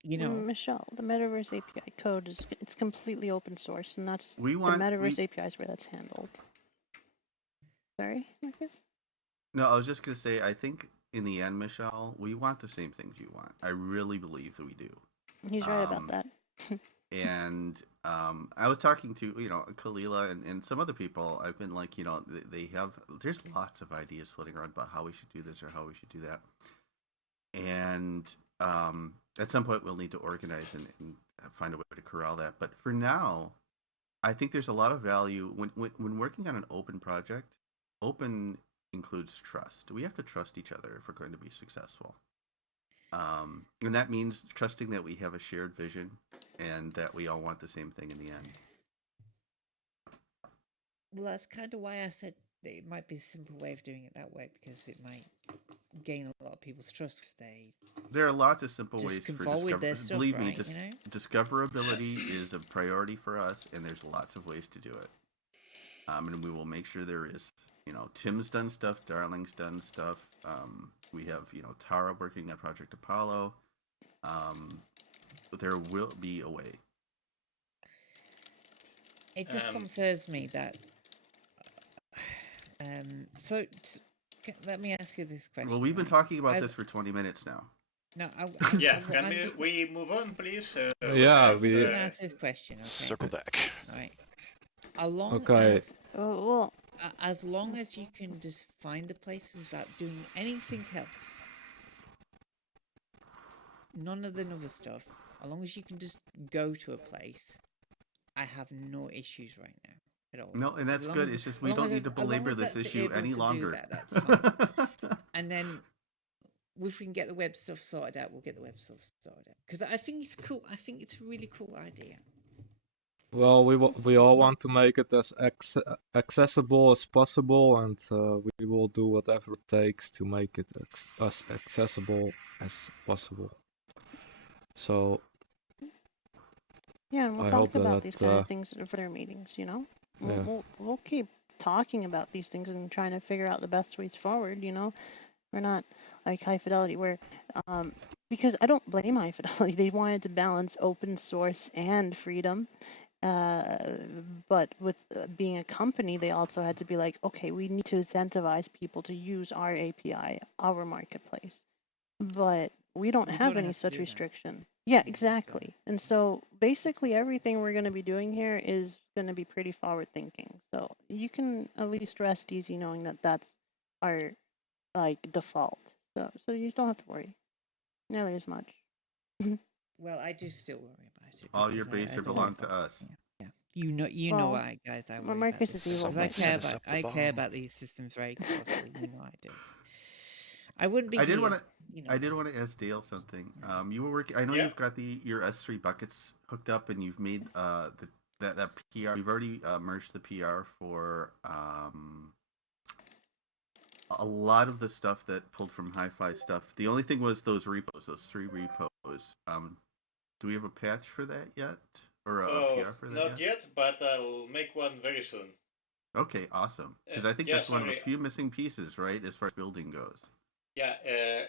You know, Michelle, the Metaverse API code it's completely open source, and that's the Metaverse API is where that's handled. Sorry, Marcus? No, I was just going to say, I think in the end, Michelle, we want the same things you want. I really believe that we do. He's right about that. And I was talking to, Kalila and some other people. I've been like, there's lots of ideas floating around about how we should do this or how we should do that. And at some point, we'll need to organize and find a way to corral that. But for now, I think there's a lot of value when working on an open project. Open includes trust. We have to trust each other if we're going to be successful. And that means trusting that we have a shared vision and that we all want the same thing in the end. Well, that's kind of why I said that it might be a simple way of doing it that way, because it might gain a lot of people's trust if they. There are lots of simple ways for discoverability. Believe me, right, discoverability is a priority for us, and there's lots of ways to do it. And we will make sure there is. Tim's done stuff. Darling's done stuff. We have, Tara working on Project Apollo. But there will be a way. It just concerns me that. Let me ask you this question. Well, we've been talking about this for 20 minutes now. No, can we move on, please? Yeah, we can answer this question. Okay? Circle back. All right. As long as you can just find the places without doing anything else, none of the other stuff. As long as you can just go to a place, I have no issues right now at all. No, and that's good. It's just we don't need to belabor this issue any longer. That's fine. And then, if we can get the web stuff sorted out, we'll get the web stuff sorted out. Because I think it's cool. I think it's a really cool idea. Well, we all want to make it as accessible as possible, and we will do whatever it takes to make it as accessible as possible. So. Yeah, and we'll talk about these kind of things at further meetings. We'll keep talking about these things and trying to figure out the best ways forward. We're not like High Fidelity, where because I don't blame High Fidelity. They wanted to balance open source and freedom. But with being a company, they also had to be like, okay, we need to incentivize people to use our API, our marketplace. But we don't You have don't any have to such do that. restriction. Yeah, exactly. And so basically everything we're going to be doing here is going to be pretty forward thinking. So you can at least rest easy knowing that that's our like default. So you don't have to worry nearly as much. Well, I do still worry about it. All your because base I are don't Well, belong want- to us. Yeah. You know Well, why, guys. I worry about Marcus this is evil. because I Someone care set us about up to I care bomb. about these systems very closely. You know I do. I wouldn't be I did here. want to. You know I did why. want to ask Dale something. You were working. I know Yeah. you've got your S3 buckets hooked up, and you've made that PR. You've already merged the PR for a lot of the stuff that pulled from Hi-Fi stuff. The only thing was those repos, those 3 repos. Do we have a patch for that yet, or a Oh, PR for that not yet, but I'll make one very soon. Okay, awesome. Because I think Yeah, that's one of the sorry. few missing pieces, right, as far as building goes. Yeah,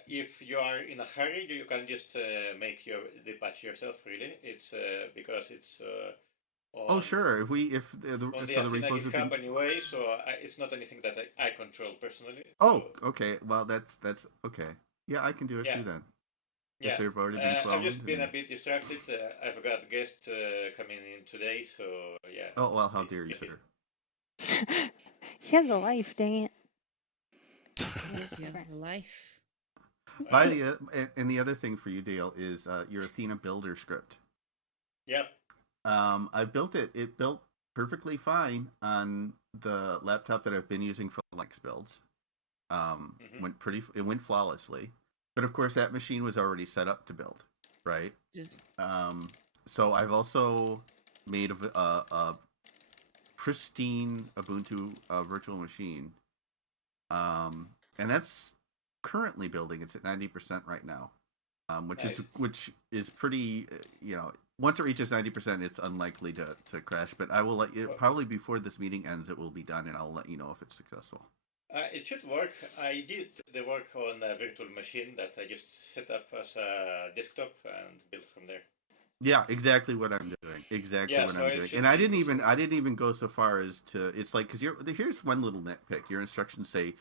if you are in a hurry, you can just make the patch yourself. Really, it's because it's Oh, on sure. If the on the so the Athena repos have GitHub been. anyway, so it's not anything that I control personally. Oh, So okay. Well, that's okay. Yeah, I can do it yeah, too then. If yeah. they've already been I've cloned just been a and. bit distracted. I've got guests coming in today, so yeah. Oh well, how dare you, sir? He has a life, dang it. Yes, you have life. By the and the other thing for you, Dale, is your Athena builder script. Yep. I built it. It built perfectly fine on the laptop that I've been using for Linux builds. It went flawlessly, but of course that machine was already set up to build, right? Just So I've also made a pristine Ubuntu virtual machine, and that's currently building. It's at 90% right now, Nice. which is pretty. Once it reaches 90%, it's unlikely to crash. But I will let you probably before this meeting ends, it will be done, and I'll let you know if it's successful. It should work. I did the work on a virtual machine that I just set up as a desktop and built from there. Yeah, exactly what I'm doing. Exactly what I'm doing. And I didn't even go so far as to. It's like because here's one little nitpick. Your instructions say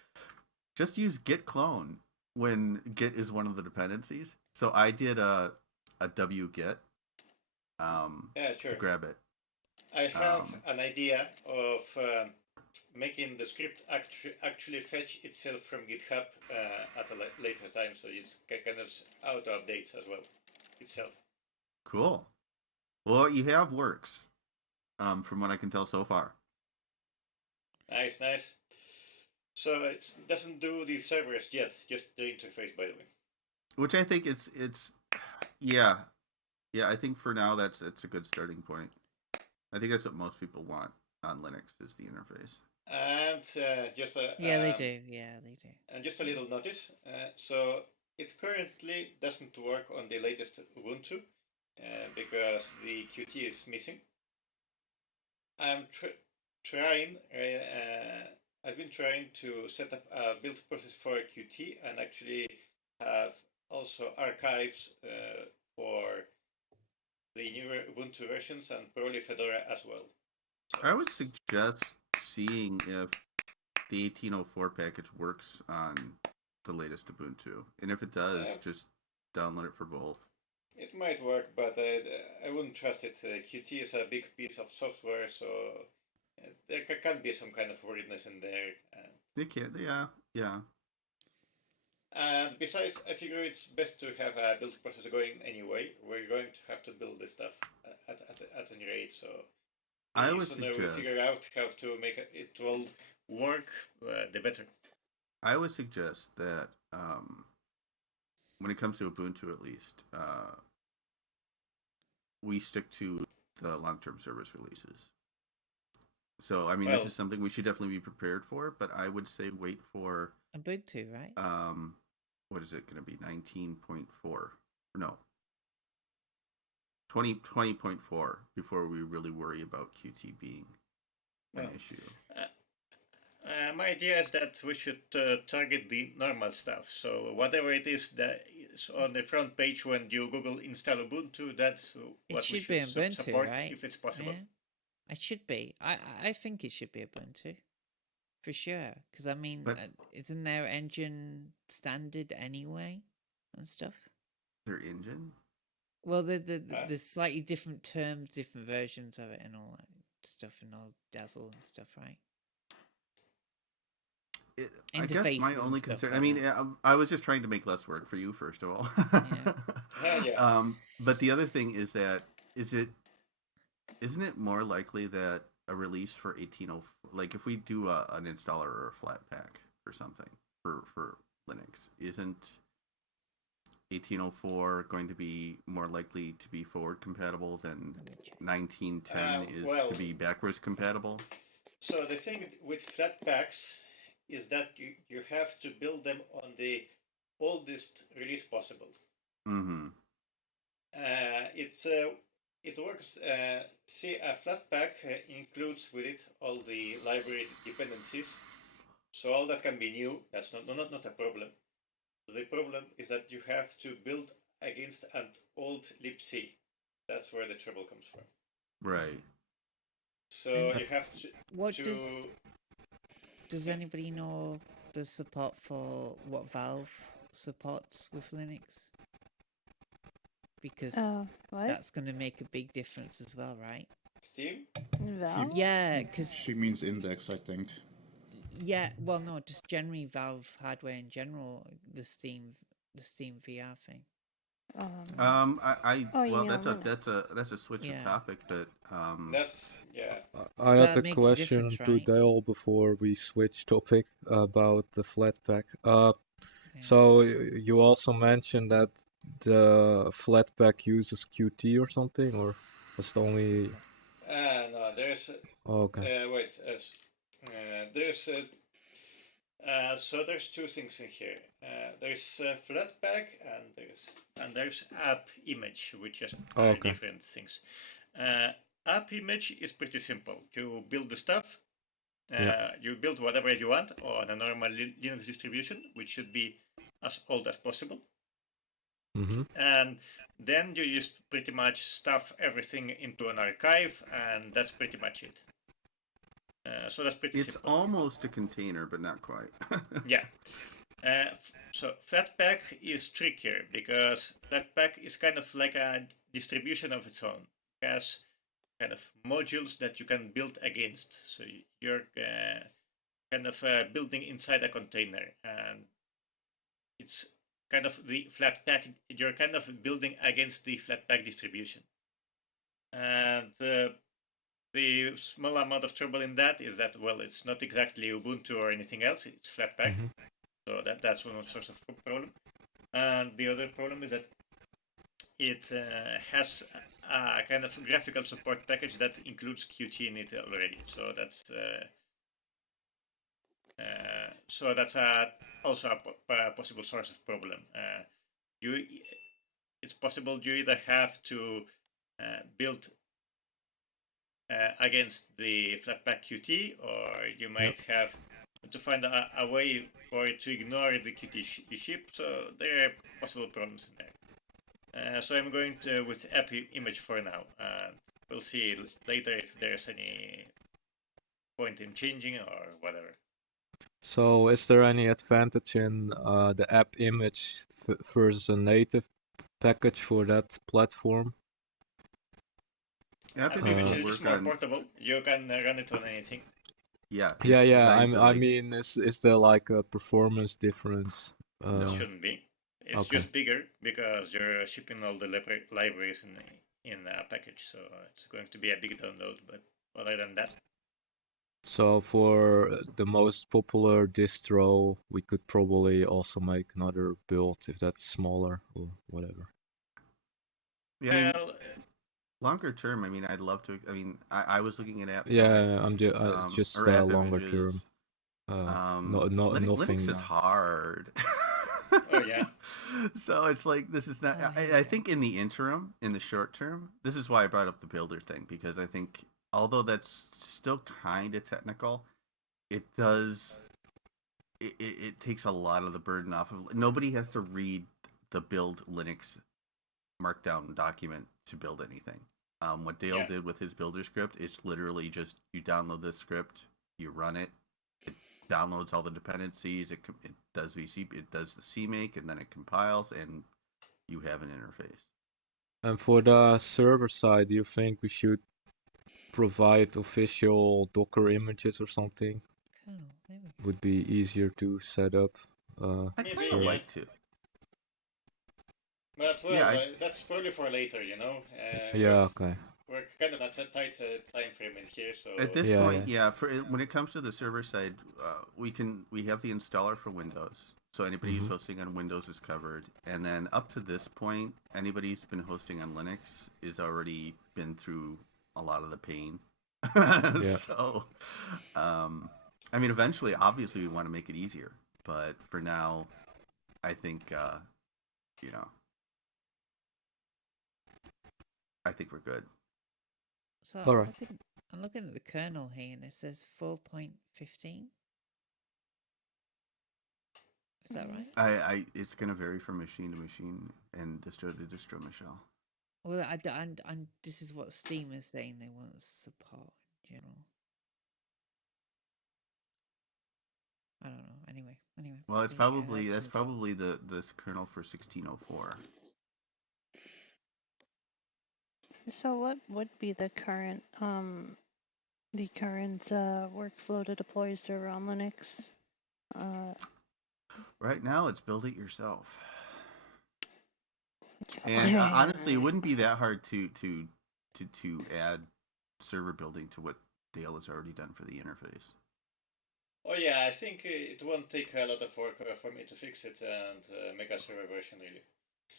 just use git clone when git is one of the dependencies. So I did a wget to grab it. I have an idea of making the script actually fetch itself from GitHub at a later time, so it's kind of auto updates as well itself. Cool. Well, what you have works, from what I can tell so far. Nice. So it doesn't do the servers yet, just the interface, by the way. Which I think it's yeah. I think for now that's a good starting point. I think that's what most people want on Linux is the interface. And just a they do. Yeah, they do. And just a little notice. So it currently doesn't work on the latest Ubuntu because the Qt is missing. I'm trying. I've been trying to set up a build process for Qt and actually have also archives for the newer Ubuntu versions and probably Fedora as well. So I would suggest seeing if the 1804 package works on the latest Ubuntu, and if it does, just download it for both. It might work, but I wouldn't trust it. Qt is a big piece of software, so there can be some kind of weirdness in there. They can, yeah. And besides, I figure it's best to have a build process going anyway. We're going to have to build this stuff at any rate, so I would sooner we suggest figure out how to make it all work, the better. I would suggest that when it comes to Ubuntu, at least, we stick to the long-term service releases. So, I mean, this is something we should definitely be prepared for, but I would say wait for Ubuntu, right? What is it going to be? 19.4? No. 20.4 before we really worry about Qt being an issue. My idea is that we should target the normal stuff. So whatever it is that is on the front page when you Google install Ubuntu, that's what we should support, right? if it's possible. It should be. I think it should be Ubuntu. For sure. Because, I mean, But isn't their engine standard anyway and stuff? their engine? Well, the slightly different terms, different versions of it and all that stuff and all Dazzle and stuff, right? I guess my only concern. I mean, I was just trying to make less work for you, first of all. Yeah. But the other thing is that isn't it more likely that a release for 1804, like if we do an installer or a flat pack or something for Linux, isn't 1804 going to be more likely to be forward compatible than 1910 is to be backwards compatible? So the thing with flat packs is that you have to build them on the oldest release possible. Mm-hmm. It works. See, a flat pack includes with it all the library dependencies, so all that can be new. That's not a problem. The problem is that you have to build against an old libc. That's where the trouble comes from. Right. So you have to. What does anybody know the support for what Valve supports with Linux? Because that's going to make a big difference as well, right? Steam? Valve? Yeah, because she means Index, I think. Yeah, well, no, just generally Valve hardware in general, the Steam VR thing. That's a switch of topic, but I had a makes a difference, question to right? Dale before we switch topic about the Flatpak. So you also mentioned that the Flatpak uses Qt or something, or was it only? No, there's. Okay. Wait. There's. So there's two things in here. There's Flatpak and there's app image, which are different things. App image is pretty simple. You build the stuff. You build whatever you want on a normal Linux distribution, which should be as old as possible. And then you just pretty much stuff everything into an archive, and that's pretty much it. So that's pretty simple. It's almost a container, but not quite. Yeah. So Flatpak is trickier because Flatpak is kind of like a distribution of its own. It has kind of modules that you can build against. So you're kind of building inside a container, and it's kind of the Flatpak. You're kind of building against the Flatpak distribution, and the small amount of trouble in that is that, well, it's not exactly Ubuntu or anything else. It's Flatpak, so that's one source of problem. And the other problem is that it has a kind of graphical support package that includes Qt in it already. So that's also a possible source of problem. It's possible you either have to build against the Flatpak Qt, or you might have to find a way for it to ignore the Qt you ship. So there are possible problems in there. So I'm going with app image for now. We'll see later if there's any point in changing or whatever. So is there any advantage in the app image versus a native package for that platform? App image is more portable. You can run it on anything. Yeah. I mean, is there like a performance difference? It shouldn't be. It's just bigger because you're shipping all the libraries in a package, so it's going to be a big download. But other than that. So for the most popular distro, we could probably also make another build if that's smaller or whatever. Yeah, longer term, I mean, I'd love to. I mean, I was looking at app. I'm just longer term. Nothing. Linux is hard. Oh yeah. So it's like this is not. I think in the interim, in the short term, this is why I brought up the builder thing, because I think although that's still kind of technical, it does. It takes a lot of the burden off of. Nobody has to read the build Linux markdown document to build anything. What Dale did with his builder script, it's literally just you download the script, you run it, it downloads all the dependencies, it does it does the CMake, and then it compiles, and you have an interface. And for the server side, do you think we should provide official Docker images or something? Would be easier to set up. I'd kind of like to. But well, that's probably for later, you know. Yeah, okay. We're kind of at a tight time frame in here, so. At this point, for when it comes to the server side, we have the installer for Windows, so anybody who's hosting on Windows is covered. And then up to this point, anybody who's been hosting on Linux is already been through a lot of the pain. So, I mean, eventually, obviously, we want to make it easier, but for now, I think you know, I think we're good. So All right. I'm looking at the kernel here, and it says 4.15. Is that right? It's going to vary from machine to machine and distro to distro, Michelle. Well, this is what Steam is saying they want support in general. I don't know. Anyway. Well, it's probably that's probably this kernel for 1604. So what would be the current workflow to deploy a server on Linux? Right now, it's build it yourself. And honestly, it wouldn't be that hard to add server building to what Dale has already done for the interface. Oh yeah, I think it won't take a lot of work for me to fix it and make a server version, really.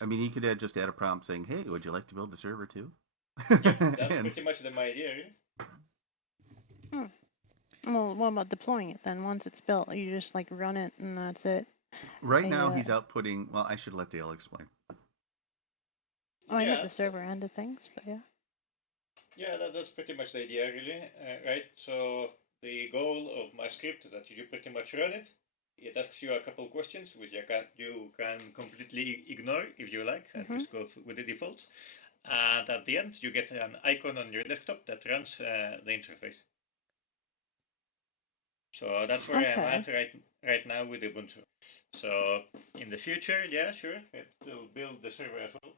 I mean, you could just add a prompt saying, "Hey, would you like to build the server too?" Yeah, that's pretty much the idea. Well, what about deploying it then? Once it's built, you just like run it and that's it. Right now, he's outputting. Well, I should let Dale explain. I know the server end of things, but yeah. Yeah, that's pretty much the idea, really. Right. So the goal of my script is that you pretty much run it. It asks you a couple questions, which you can completely ignore if you like, and just go with the default. And at the end, you get an icon on your desktop that runs the interface. So that's where I am at right now with Ubuntu. So in the future, yeah, sure, it will build the server as well.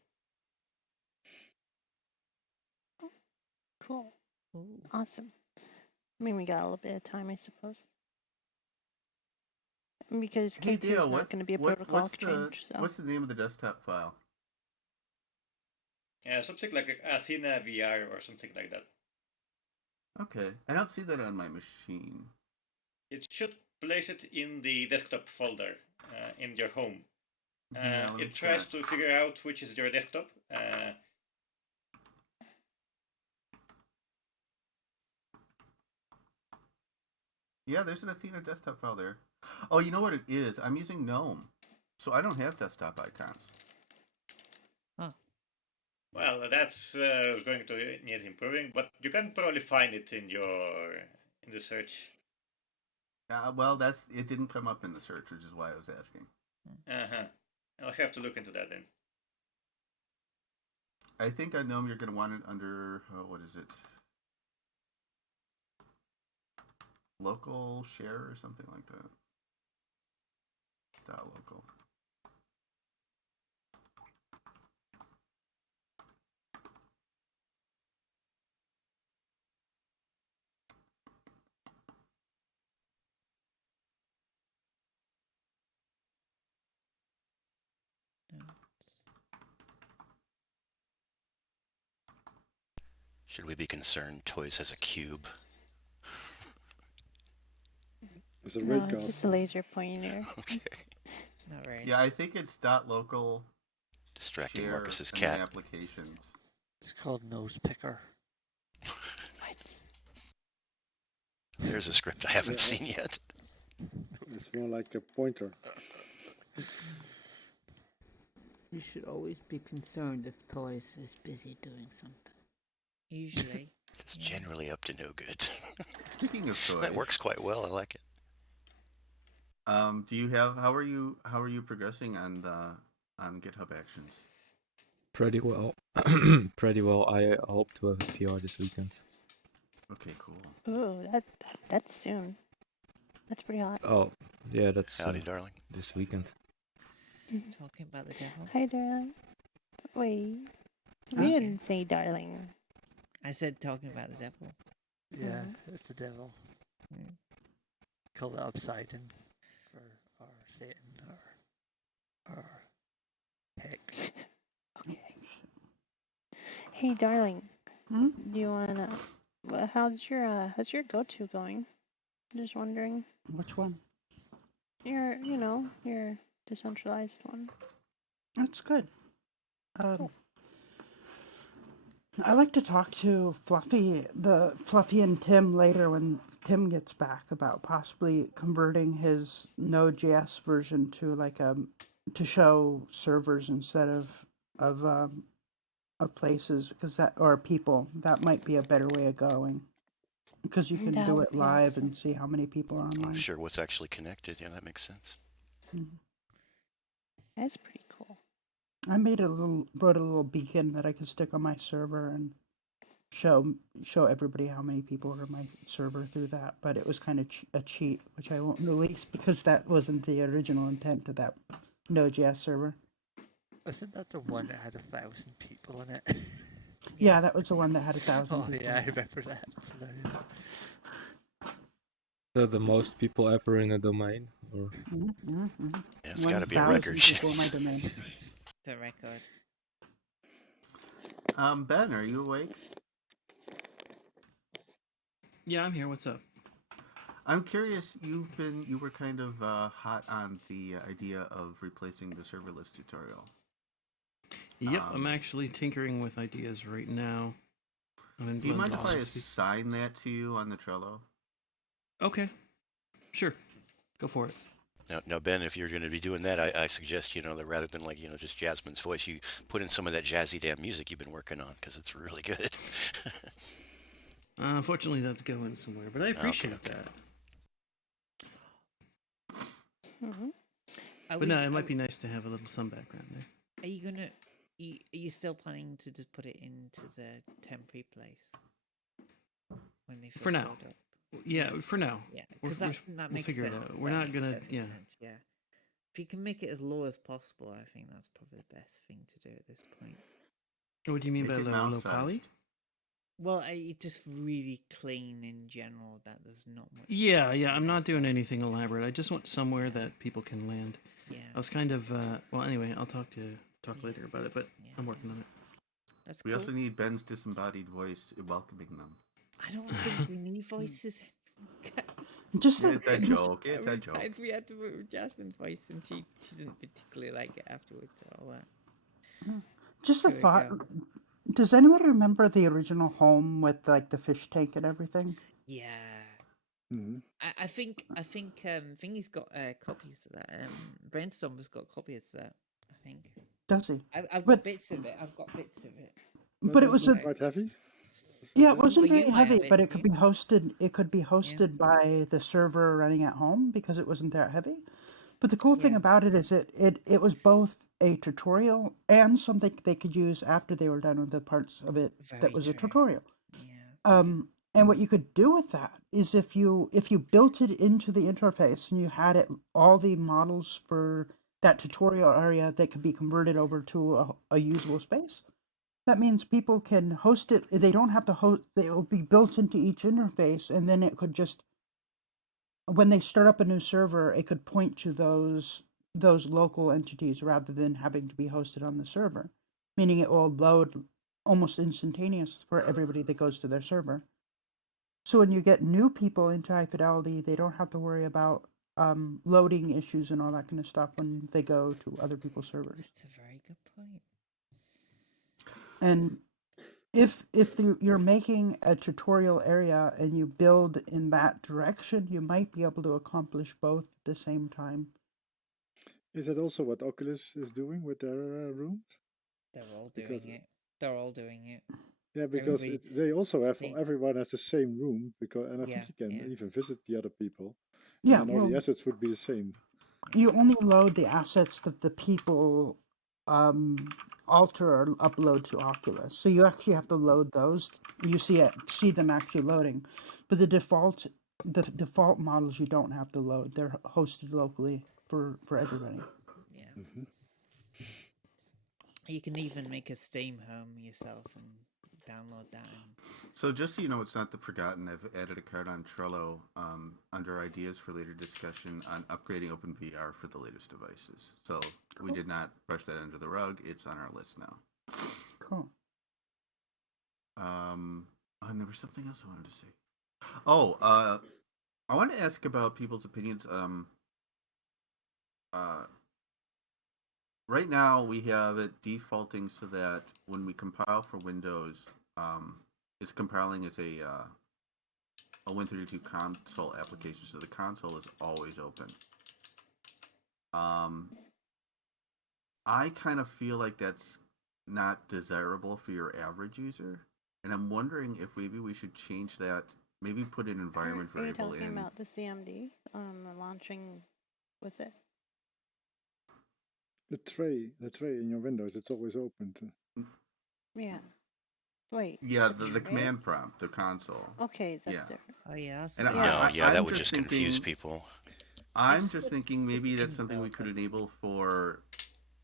Cool. Ooh. Awesome. I mean, we got a little bit of time, I suppose. Because K2 is not going to be a protocol change. So. What's the name of the desktop file? Yeah, something like Athena VR or something like that. Okay, I don't see that on my machine. It should place it in the desktop folder in your home. It tries to figure out which is your desktop. Yeah, there's an Athena desktop file there. Oh, you know what it is? I'm using GNOME, so I don't have desktop icons. Huh. Well, that's going to need improving, but you can probably find it in the search. Well, it didn't come up in the search, which is why I was asking. I'll have to look into that then. I think on GNOME you're going to want it under what is it? Local share or something like that. .local. Should we be concerned Toys has a cube? No, it's just a laser pointer. Okay. Not really. Yeah, I think it's .local. Distracting share Marcus's and cat. Applications. It's called Nose Picker. What? There's a script I haven't seen yet. It's more like a pointer. You should always be concerned if Toys is busy doing something. Usually. It's generally up to no good. Speaking of toys, that works quite well. I like it. Do you have how are you progressing on GitHub Actions? Pretty well. Pretty well. I hope to have a PR this weekend. Okay, cool. Ooh, that's soon. That's pretty hot. Oh, yeah, that's Howdy, darling. this weekend. Talking about the devil. Hi, darling. Wait, we Okay. didn't say darling. I said talking about the devil. Yeah, it's the devil. Call it Upsiden or Satan or heck. Okay. Hey, darling. Hmm? Do you wanna? How's your go-to going? Just wondering. Which one? Your decentralized one. That's good. Cool. I like to talk to Fluffy and Tim later when Tim gets back about possibly converting his Node.js version to to show servers instead of places or people. That might be a better way of going because you can That do would it be live awesome. and see how many people are Oh, online. sure. What's actually connected? Yeah, that makes sense. That's pretty cool. I wrote a little beacon that I could stick on my server and show everybody how many people are on my server through that. But it was kind of a cheat, which I won't release because that wasn't the original intent of that Node.js server. Wasn't that the one that had 1,000 people in it? Yeah, that was the one that had 1,000 Oh people. yeah, I remember that. The most people ever in a domain, or Yeah, it's got to be a 1,000 record. people in my domain. The record. Ben, are you awake? Yeah, I'm here. What's up? I'm curious. You were kind of hot on the idea of replacing the serverless tutorial. Yep, I'm actually tinkering with ideas right now. Do you mind if I assign that to you on the Trello? Okay, sure, go for it. Now, Ben, if you're going to be doing that, I suggest, that rather than just Jasmine's voice, you put in some of that jazzy damn music you've been working on, because it's really good. Unfortunately, that's going somewhere, but I appreciate that. But no, it might be nice to have a little some background there. Are you gonna? Are you still planning to just put it into the temporary place when they For now? Yeah, for now. Yeah, because that we'll makes figure sense. it out. We're not gonna. Yeah. Sense, yeah. If you can make it as low as possible, I think that's probably the best thing to do at this point. What do you mean by low poly? Well, just really clean in general. That there's not much. Yeah. I'm not doing anything elaborate. I just want somewhere that people can land. Yeah. I was kind of. Well, anyway, I'll talk later about it, but I'm working on it. That's we cool. also need Ben's disembodied voice welcoming them. I don't think we need voices. Just it's a joke. It's a joke. We had to put Jasmine's voice, and she didn't particularly like it afterwards. All that. Just a thought. Does anyone remember the original home with the fish tank and everything? Yeah. Mm-hmm. I think Thingy's got copies of that. Brainstorm's got copies of that. I think. Does he? I've got bits of it. But it was quite heavy. Yeah, it wasn't very heavy, but it could be yeah. hosted. It could be hosted by the server running at home because it wasn't that heavy. But the cool thing about it is it was both a tutorial and something they could use after they were done with the parts of it that was a tutorial. And what you could do with that is if you built it into the interface and you had it all the models for that tutorial area that could be converted over to a usable space. That means people can host it. They don't have to host. It will be built into each interface, and then it could just, when they start up a new server, it could point to those local entities rather than having to be hosted on the server. Meaning it will load almost instantaneous for everybody that goes to their server. So when you get new people into High Fidelity, they don't have to worry about loading issues and all that kind of stuff when they go to other people's servers. That's a very good point. And if you're making a tutorial area and you build in that direction, you might be able to accomplish both at the same time. Is that also what Oculus is doing with their rooms? They're all doing it. Yeah, because they also have everyone has the same room and I think you can even visit the other people. Yeah, and all the assets would be the same. You only load the assets that the people alter or upload to Oculus. So you actually have to load those. You see them actually loading, but the default models you don't have to load. They're hosted locally for everybody. Yeah. You can even make a Steam home yourself and download that. So just so you know, it's not the forgotten. I've added a card on Trello under ideas for later discussion on upgrading OpenVR for the latest devices. So we did not brush that under the rug. It's on our list now. Cool. And there was something else I wanted to say. Oh, I want to ask about people's opinions. Right now we have it defaulting so that when we compile for Windows, it's compiling as a Win32 console application, so the console is always open. I kind of feel like that's not desirable for your average user, and I'm wondering if maybe we should change that. Maybe put an environment variable in. Are you talking about the CMD launching with it? The tray in your Windows, it's always open. Yeah. Wait. Yeah, the command prompt, the console. Okay, that's different. Oh yeah, that's No, that would just confuse people. I'm just thinking maybe that's something we could enable for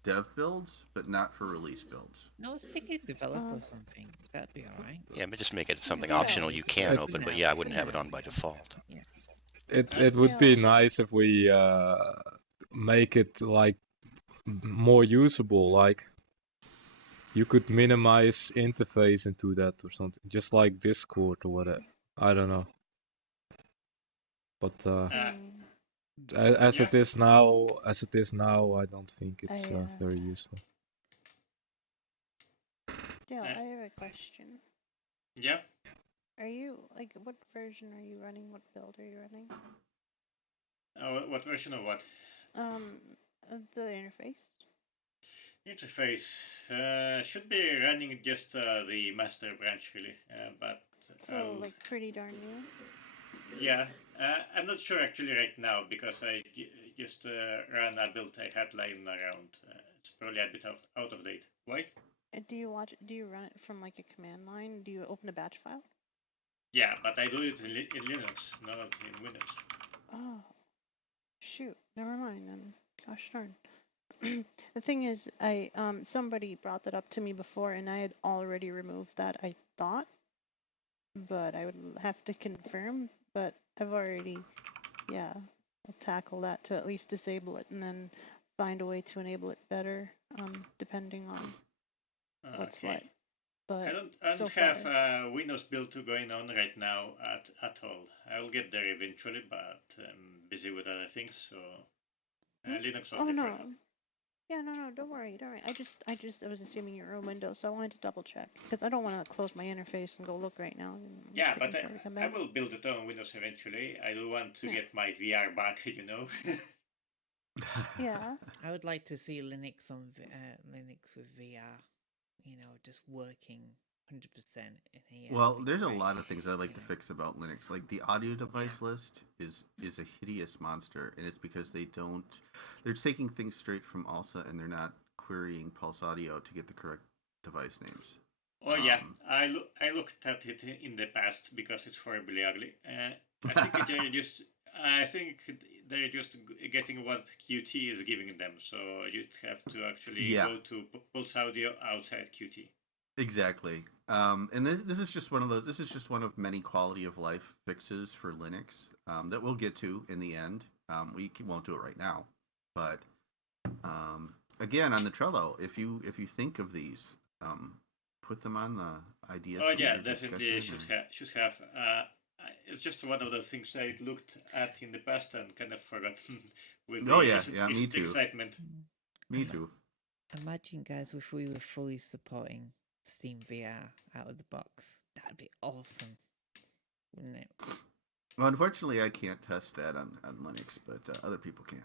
dev builds, but not for release builds. No, stick it develop or something. That'd be alright. Yeah, but just make it something optional you can open, but yeah, I wouldn't have it on by default. Yeah. It would be nice if we make it like more usable, like you could minimize interface into that or something, just like Discord or whatever. I don't know. But as it is now, I don't think it's very useful. Dale, I have a question. Yeah. Are you what version are you running? What build are you running? What version of what? The interface. Interface should be running just the master branch really, but so pretty darn new. Yeah, I'm not sure actually right now because I just ran a build I had lying around. It's probably a bit out of date. Why? Do you run it from a command line? Do you open a batch file? Yeah, but I do it in Linux, not in Windows. Oh, shoot. Never mind then. Gosh darn. The thing is, somebody brought that up to me before, and I had already removed that, I thought, but I would have to confirm. But I've already, I'll tackle that to at least disable it, and then find a way to enable it better, depending on what's what. But I don't have a Windows build going on right now at all. I will get there eventually, but I'm busy with other things, so Linux only for now. Yeah, no, don't worry. I was assuming you're in Windows, so I wanted to double check because I don't want to close my interface and go look right now. Yeah, but I will build it on Windows eventually. I do want to get my VR back, Yeah. I would like to see Linux on Linux with VR, just working 100% in here. Well, there's a lot of things I'd like to fix about Linux. Like the audio device list is a hideous monster, and it's because they're taking things straight from ALSA and they're not querying Pulse Audio to get the correct device names. Oh yeah, I looked at it in the past because it's horribly ugly. I think they're just getting what Qt is giving them, so you'd have to actually go to Pulse Audio outside Qt. Exactly. And this is just one of many quality of life fixes for Linux that we'll get to in the end. We won't do it right now, but again on the Trello, if you think of these, put them on the ideas. Oh yeah, definitely should have. It's just one of the things I looked at in the past and kind of forgotten with me too. Excitement. Me too. Imagine, guys, if we were fully supporting Steam VR out of the box. That'd be awesome, wouldn't it? Well, unfortunately, I can't test that on Linux, but other people can.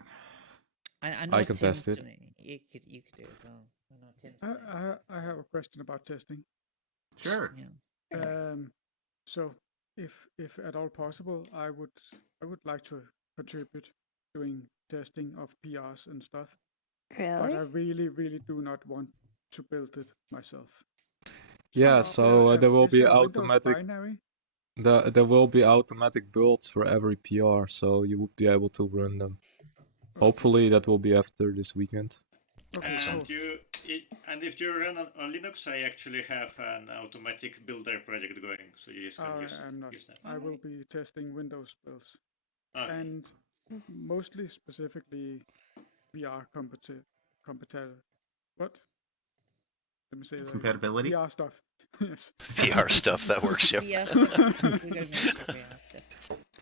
I know I can test it. You could do it as well. I know Tim's I have a question about testing. Sure. Yeah. So if at all possible, I would like to contribute doing testing of PRs and stuff. Really? But I really do not want to build it myself. Yeah, so there will is be there a Windows automatic. binary? There will be automatic builds for every PR, so you would be able to run them. Okay. Hopefully that will be after this weekend. Okay, And cool. if you run on Linux, I actually have an automatic builder project going, so you just can I'm not. use that. I will be testing Windows builds, Okay. and mostly specifically VR compatible. What? Let me say that again. Compatibility? VR stuff. Yes. VR stuff that works. Yep. VR stuff. We don't make the VR stuff.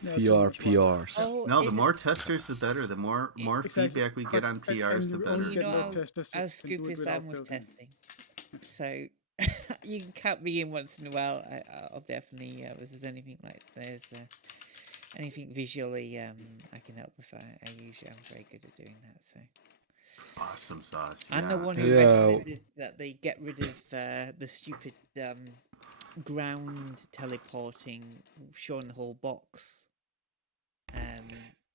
Yeah, too PR much fun. PRs. Oh, No, the is more it? testers, the better. The more Exactly. feedback we get on and PRs, the you better. only You get know more how, testers how if you can do it stupid I am without with building. testing. So you can count me in once in a while. I'll definitely, if there's anything like there's anything visually, I can help with. I usually am very good at doing that. So Awesome sauce. I'm Yeah. the one who Yeah. recommended that they get rid of the stupid ground teleporting, showing the whole box.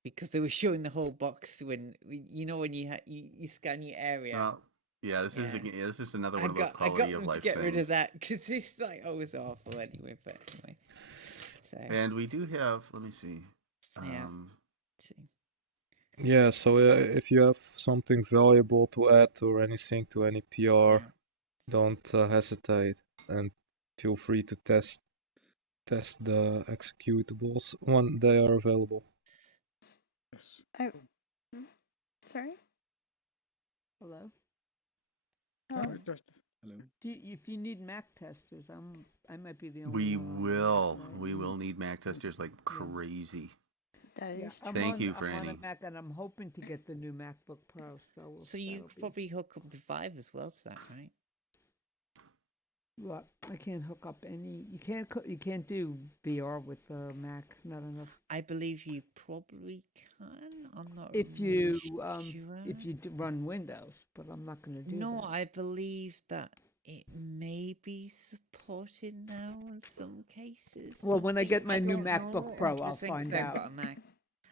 Because they were showing the whole box when when you scan your area. Well, yeah, this is another one of those I got quality of them to life get rid things. of that because it's like it's awful anyway. But anyway, so And we do have. Let me see. yeah. Yeah, so if you have something valuable to add or anything to any PR, don't hesitate and feel free to test the executables when they are available. Yes. Sorry. Hello. Hello. Just hello. If you need Mac testers, I might be the only one. We will need Mac testers like crazy. That is true. Thank you, I'm on a Franny. Mac, and I'm hoping to get the new MacBook Pro. So you could probably hook up the 5 as well to that, right? What? I can't hook up any. You can't do VR with the Mac. Not enough. I believe you probably can. I'm not. If really you run Windows, but I'm not going to do that. No, I believe that it may be supported now in some cases. Well, when I get my new don't know MacBook Pro, I'll 100% 'cause find I haven't out. got a Mac.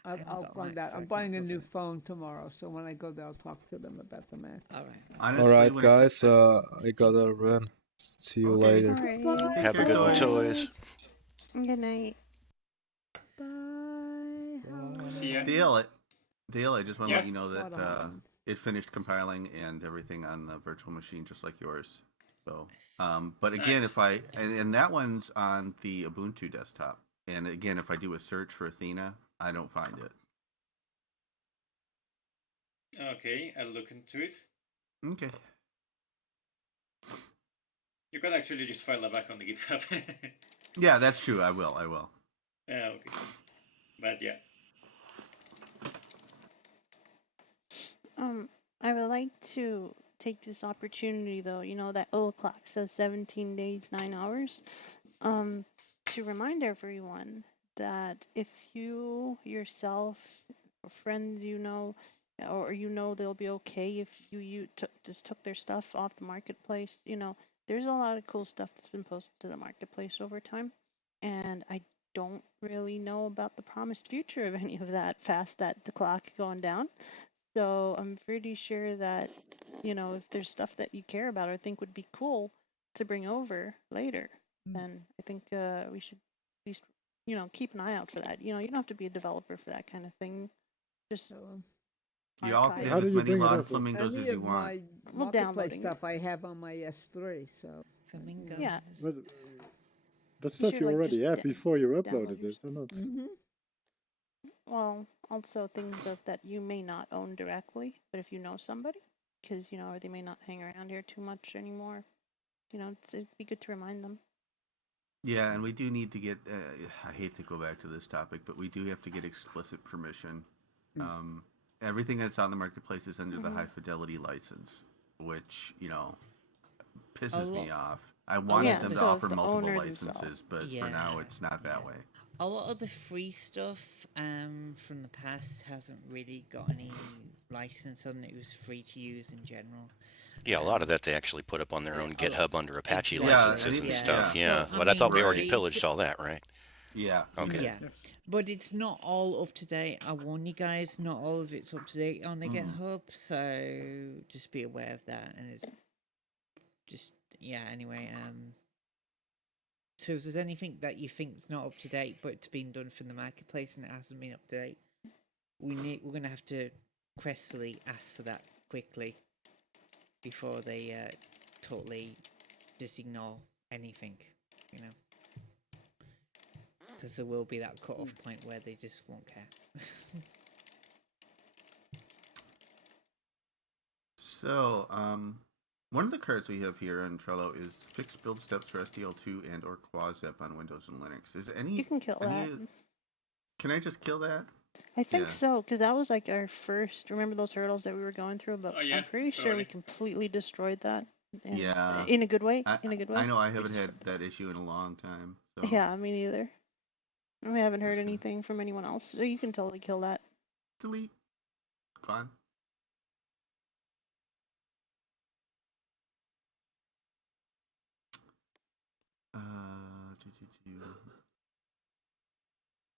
I'll find out. I'm buying a new phone tomorrow, so when I go there, I'll talk to them about the Mac. All right. Honestly, Alright, guys, I gotta run. See you later. Alright. Have a good one, toys. Good night. Bye. See ya. Dale, I just want to let you know What that it finished compiling and everything on the virtual machine, just like yours. So, but again, if and that one's on the Ubuntu desktop, and again, if I do a search for Athena, I don't find it. Okay, I'll look into it. Okay. You can actually just file that back on the GitHub. Yeah, that's true. I will. Yeah, okay. But yeah. I would like to take this opportunity, though, that little clock says 17 days, 9 hours, to remind everyone that if you yourself, or friends or they'll be okay if you just took their stuff off the marketplace, there's a lot of cool stuff that's been posted to the marketplace over time, and I don't really know about the promised future of any of that the clock going down. So I'm pretty sure that, if there's stuff that you care about or think would be cool to bring over later, then I think we should at least, keep an eye out for that. You don't have to be a developer for that kind of thing. Just You all can archive. have as many bring it log over? flamingos Any as you of want. my Well, marketplace downloading it. stuff I have on my S3, so. Flamingo. Yeah. But that You stuff should, you like, already just have before you download uploaded your it, or not? Well, also things that you may not own directly, but if you know somebody, because, or they may not hang around here too much anymore, it'd be good to remind them. Yeah, and we do need to get. I hate to go back to this topic, but we do have to get explicit permission. Everything that's on the marketplace is under the High Fidelity license, which pisses me off. I wanted them to offer multiple licenses, but for now it's not that way. A lot of the free stuff from the past hasn't really got any license on it. It was free to use in general. Yeah, a lot of that they actually put up on their own GitHub under Apache Exactly. licenses and stuff. Yeah, So, but I thought we already right. pillaged all that, right? Yeah. Okay. Yeah. Yes. But it's not all up to date. I warn you guys, not all of it's up to date on the GitHub, so just be aware of that. And it's just yeah. Anyway, so if there's anything that you think is not up to date, but it's been done from the marketplace and it hasn't been up to date, we're gonna have to Crestly ask for that quickly before they totally just ignore anything, you know, because there will be that cut-off point where they just won't care. So, one of the cards we have here in Trello is fixed build steps for SDL2 and or Quasep on Windows and Linux. Is any You can kill that. Can I just kill that? I think so, because that was like our first. Remember those hurdles that we were going through? But I'm pretty sure we completely destroyed that. Yeah. In a good way. In a good way. I know I haven't had that issue in a long time. So. Yeah, me neither. We haven't heard anything from anyone else, so you can totally kill that. Delete. Gone.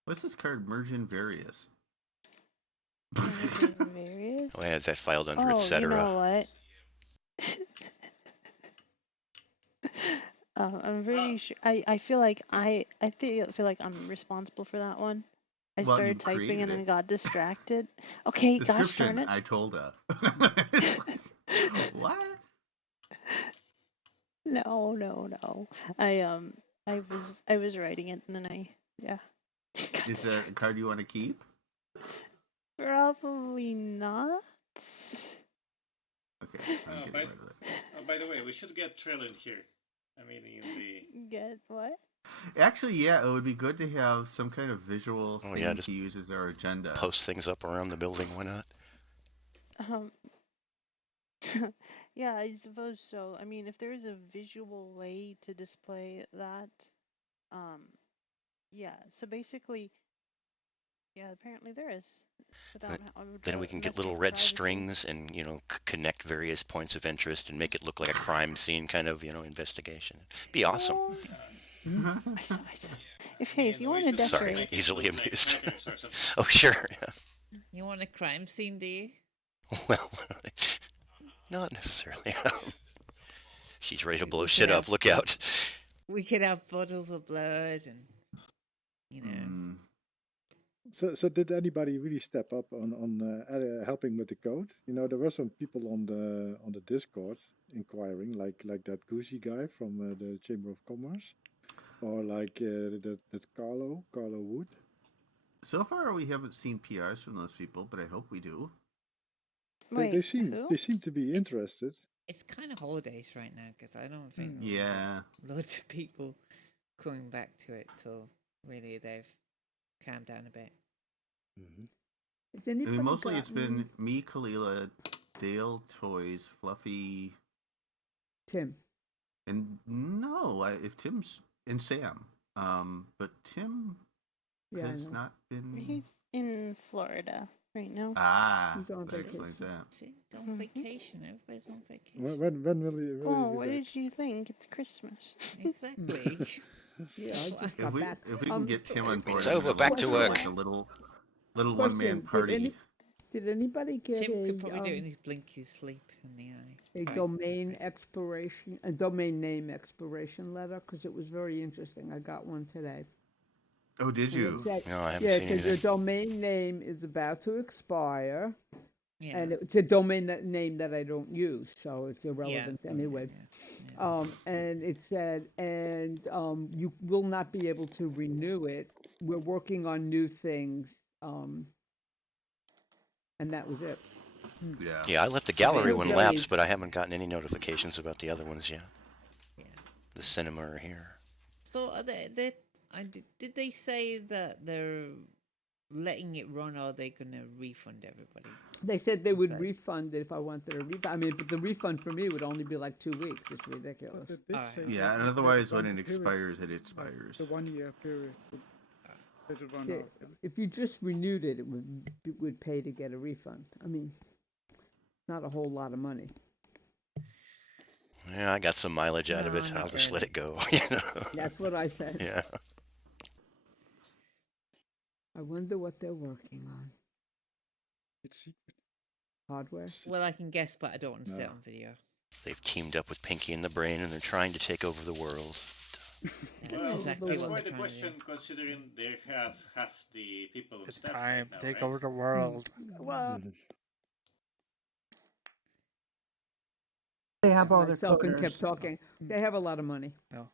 What's this card? Merge in various. Various? Oh, yeah, that filed under Oh, etc. you know what? I'm pretty sure. I feel like I feel like I'm responsible for that one. I started typing and then got distracted. Okay, gosh darn it. I told her. What? No. I was writing it and then yeah. Is that a card you want to keep? Probably not. Okay, I'm getting rid of it. Oh, by the way, we should get Trill in here. I mean, in the... Get what? Actually, yeah, it would be good to have some kind of visual thing to use as our agenda. Post things up around the building, why not? Yeah, I suppose so. I mean, if there's a visual way to display that, yeah. So basically, yeah, apparently there is. Then we can get little red strings and, you know, connect various points of interest and make it look like a crime scene kind of, you know, investigation. Be awesome. I saw. If you want to decorate. Sorry, easily amused. Oh, sure. Yeah. You want a crime scene, do you? Well, not necessarily. She's ready to blow shit up. Look out. We could have bottles of blood and, you know. So did anybody really step up on helping with the code? You know, there were some people on the Discord inquiring, like that Goosey guy from the Chamber of Commerce, or like that Carlo Wood. So far, we haven't seen PRs from those people, but I hope we do. Wait, they seem to be interested. It's kind of holidays right now because I don't think loads of people coming back to it till really they've calmed down a bit. Mm-hmm. Mostly it's been me, Kalila, Dale, Toys, Fluffy, Tim, and if Tim's and Sam, but Tim has not been. He's in Florida right now. He's on that explains that. He's on vacation. Everybody's on vacation. When will he? What did you think? It's Christmas. Exactly. Yeah, I just if we can get Tim on board, it's over. Back to work. Like a little one-man party. Did anybody get Tim could probably do it in his blinky sleep in the eye. A domain name expiration letter? Because it was very interesting. I got one today. Oh, did you? No, I haven't seen anything. because your domain name is about to expire. Yeah. And it's a domain name that I don't use, so it's irrelevant anyway. Yeah. And it said, you will not be able to renew it. We're working on new things, and that was it. Yeah, I let the gallery one lapse, but I haven't gotten any notifications about the other ones yet. Yeah. The cinema are here. So are did they say that they're letting it run, or are they going to refund everybody? They said they would refund it if I wanted a refund. I mean, but the refund for me would only be like 2 weeks. It's ridiculous. Yeah, and otherwise when it expires, it expires. The 1 year period would run out. If you just renewed it, it would pay to get a refund. I mean, not a whole lot of money. Yeah, I got some mileage out of it. I'll just let it go. You know? That's what I said. Yeah. I wonder what they're working on. It's secret. Hardware? Well, I can guess, but I don't want to say it on video. They've teamed up with Pinky and the Brain, and they're trying to take over the world. Well, exactly that's what quite they're a trying to do. question considering they have half the people on It's staff time right to now, take right? over the world. Well, They have all their Myself and kept coders. talking. They have a lot of money. No,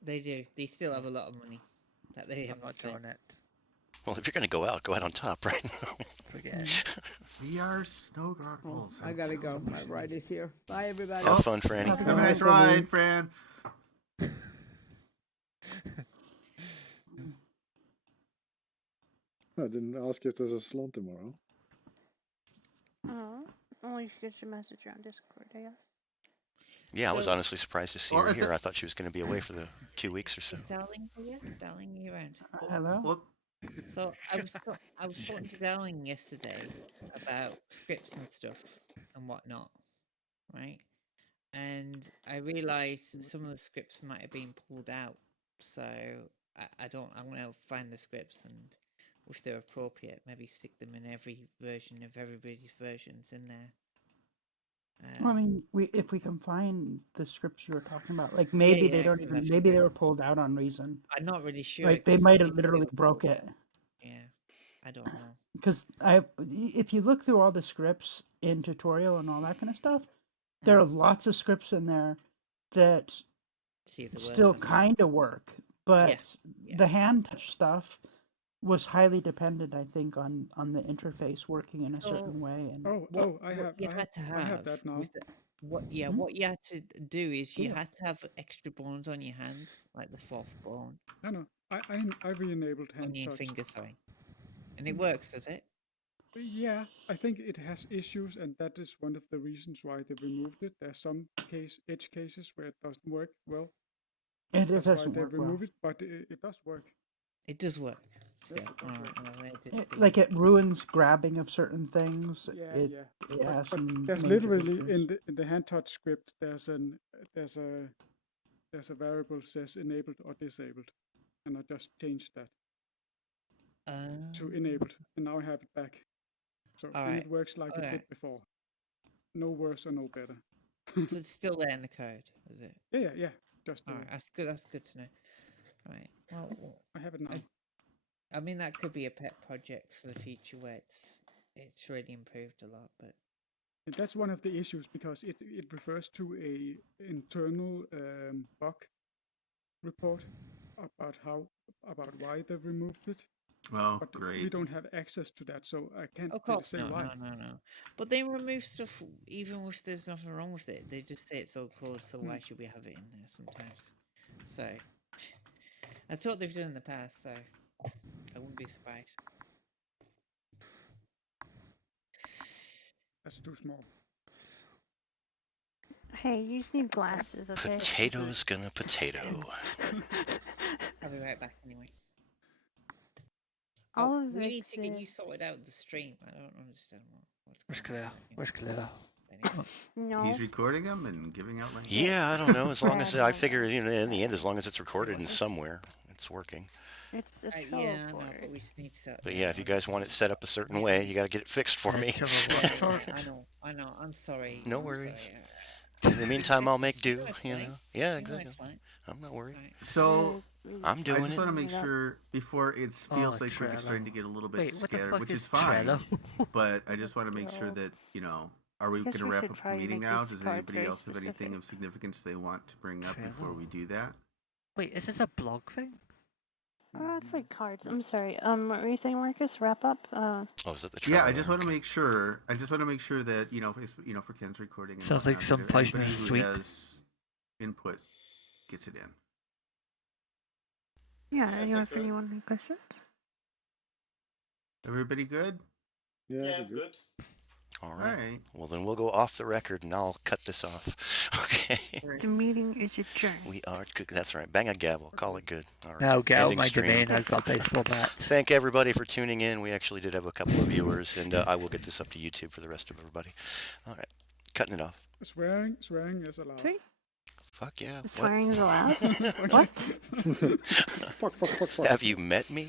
They do. They still have a lot of money that they I'm haven't not spent. doing it. Well, if you're going to go out on top right now. Forget. We are snow goggles. I gotta go. My ride is here. Bye, everybody. Have fun, Franny. Have a Have a nice good ride, Fran. I didn't ask if there's a salon tomorrow. Oh, you should get your message on Discord, I guess. Yeah, I was So- honestly surprised to see Well, her if here. it- I thought she was going to be away for the 2 weeks or so. Is Darling here? Darling, are you around? Hello? Well, So I was talking to Darling yesterday about scripts and stuff and whatnot, right? And I realised some of the scripts might have been pulled out, so I'm gonna find the scripts and, if they're appropriate, maybe stick them in every version of everybody's versions in there. Well, I mean, if we can find the scripts you were talking about, like Yeah, maybe they yeah, don't 'cause even, that's maybe they great. were pulled out on reason. I'm not really sure. Right? They 'cause might have if they literally were broke pulled it. out- Yeah, I don't know. Because if you look through all the scripts in tutorial and all that kind of stuff, there are lots of scripts in there that See if they work still or not. kind of work, but yeah. the hand touch stuff was highly dependent, I think, on the interface working in a certain way. And You had to I have that now. What you had to do is you had to have extra bones on your hands, like the fourth bone. No, I re-enabled hand on your touch. finger, sorry. And it works, does it? Yeah, I think it has issues, and that is one of the reasons why they removed it. There's some edge cases where it doesn't work well. It That's doesn't why they work well. removed it, but it does work. It does work. Still. Yes, it does work. Like it ruins grabbing of certain things. Yeah, it has but some there's major literally issues. in the hand touch script there's a variable says enabled or disabled, and I just changed that to enabled, and now I have it back. So and it works like it did before. No worse or no better. So it's still there in the code, is it? Yeah. Just alright, that's good. That's good to know. Right. Well, I have it now. I mean, that could be a pet project for the future where it's really improved a lot, but. And that's one of the issues because it refers to a internal bug report about why they removed it. Oh, but great. We don't have access to that, so I can't Of course, say why. No. But they remove stuff even if there's nothing wrong with it. They just say it's all code, so why should we have it in there sometimes? So, that's what they've done in the past, so I wouldn't be surprised. That's too small. Hey, you just need glasses, okay? Potato's gonna potato. I'll be right back anyway. All of we this need to get you sorted out in the stream. I don't understand what's going on. Where's Cleo? No. He's recording them and giving out links. Yeah, I don't know. As long as I figure, in the end, as long as it's recorded in somewhere, it's working. It's yeah, I know, but we just need to set. But yeah, if you guys want it set up a certain way, you got to get it fixed for me. I know. I'm sorry. No worries. In the meantime, I'll make do. Yeah, exactly. I'm not worried. So I'm doing it. I just want to make sure before it feels like we're starting to get a little bit scattered, which is fine. But I just want to make sure that are we going to wrap up the meeting now? Does anybody else have anything of significance they want to bring up before we do that? Wait, is this a blog thing? Oh, it's like cards. I'm sorry. What were you saying, Marcus? Wrap up. Is that the I just want to make sure. I just want to make sure that for Ken's recording. And sounds like some place in the suite. Input gets it in. Yeah. Anyone any questions? Everybody good? Yeah, good. All right. Well, then we'll go off the record, and I'll cut this off. Okay. The meeting is adjourned. We are good. That's right. Bang a gavel. Call it good. All right. Now get out Ending my stream. domain. I've got baseball bat. Thank everybody for tuning in. We actually did have a couple of viewers, and I will get this up to YouTube for the rest of everybody. All right. Cutting it off. Swearing is allowed. Sweet. Fuck yeah. Swearing is allowed? What? Have you met me?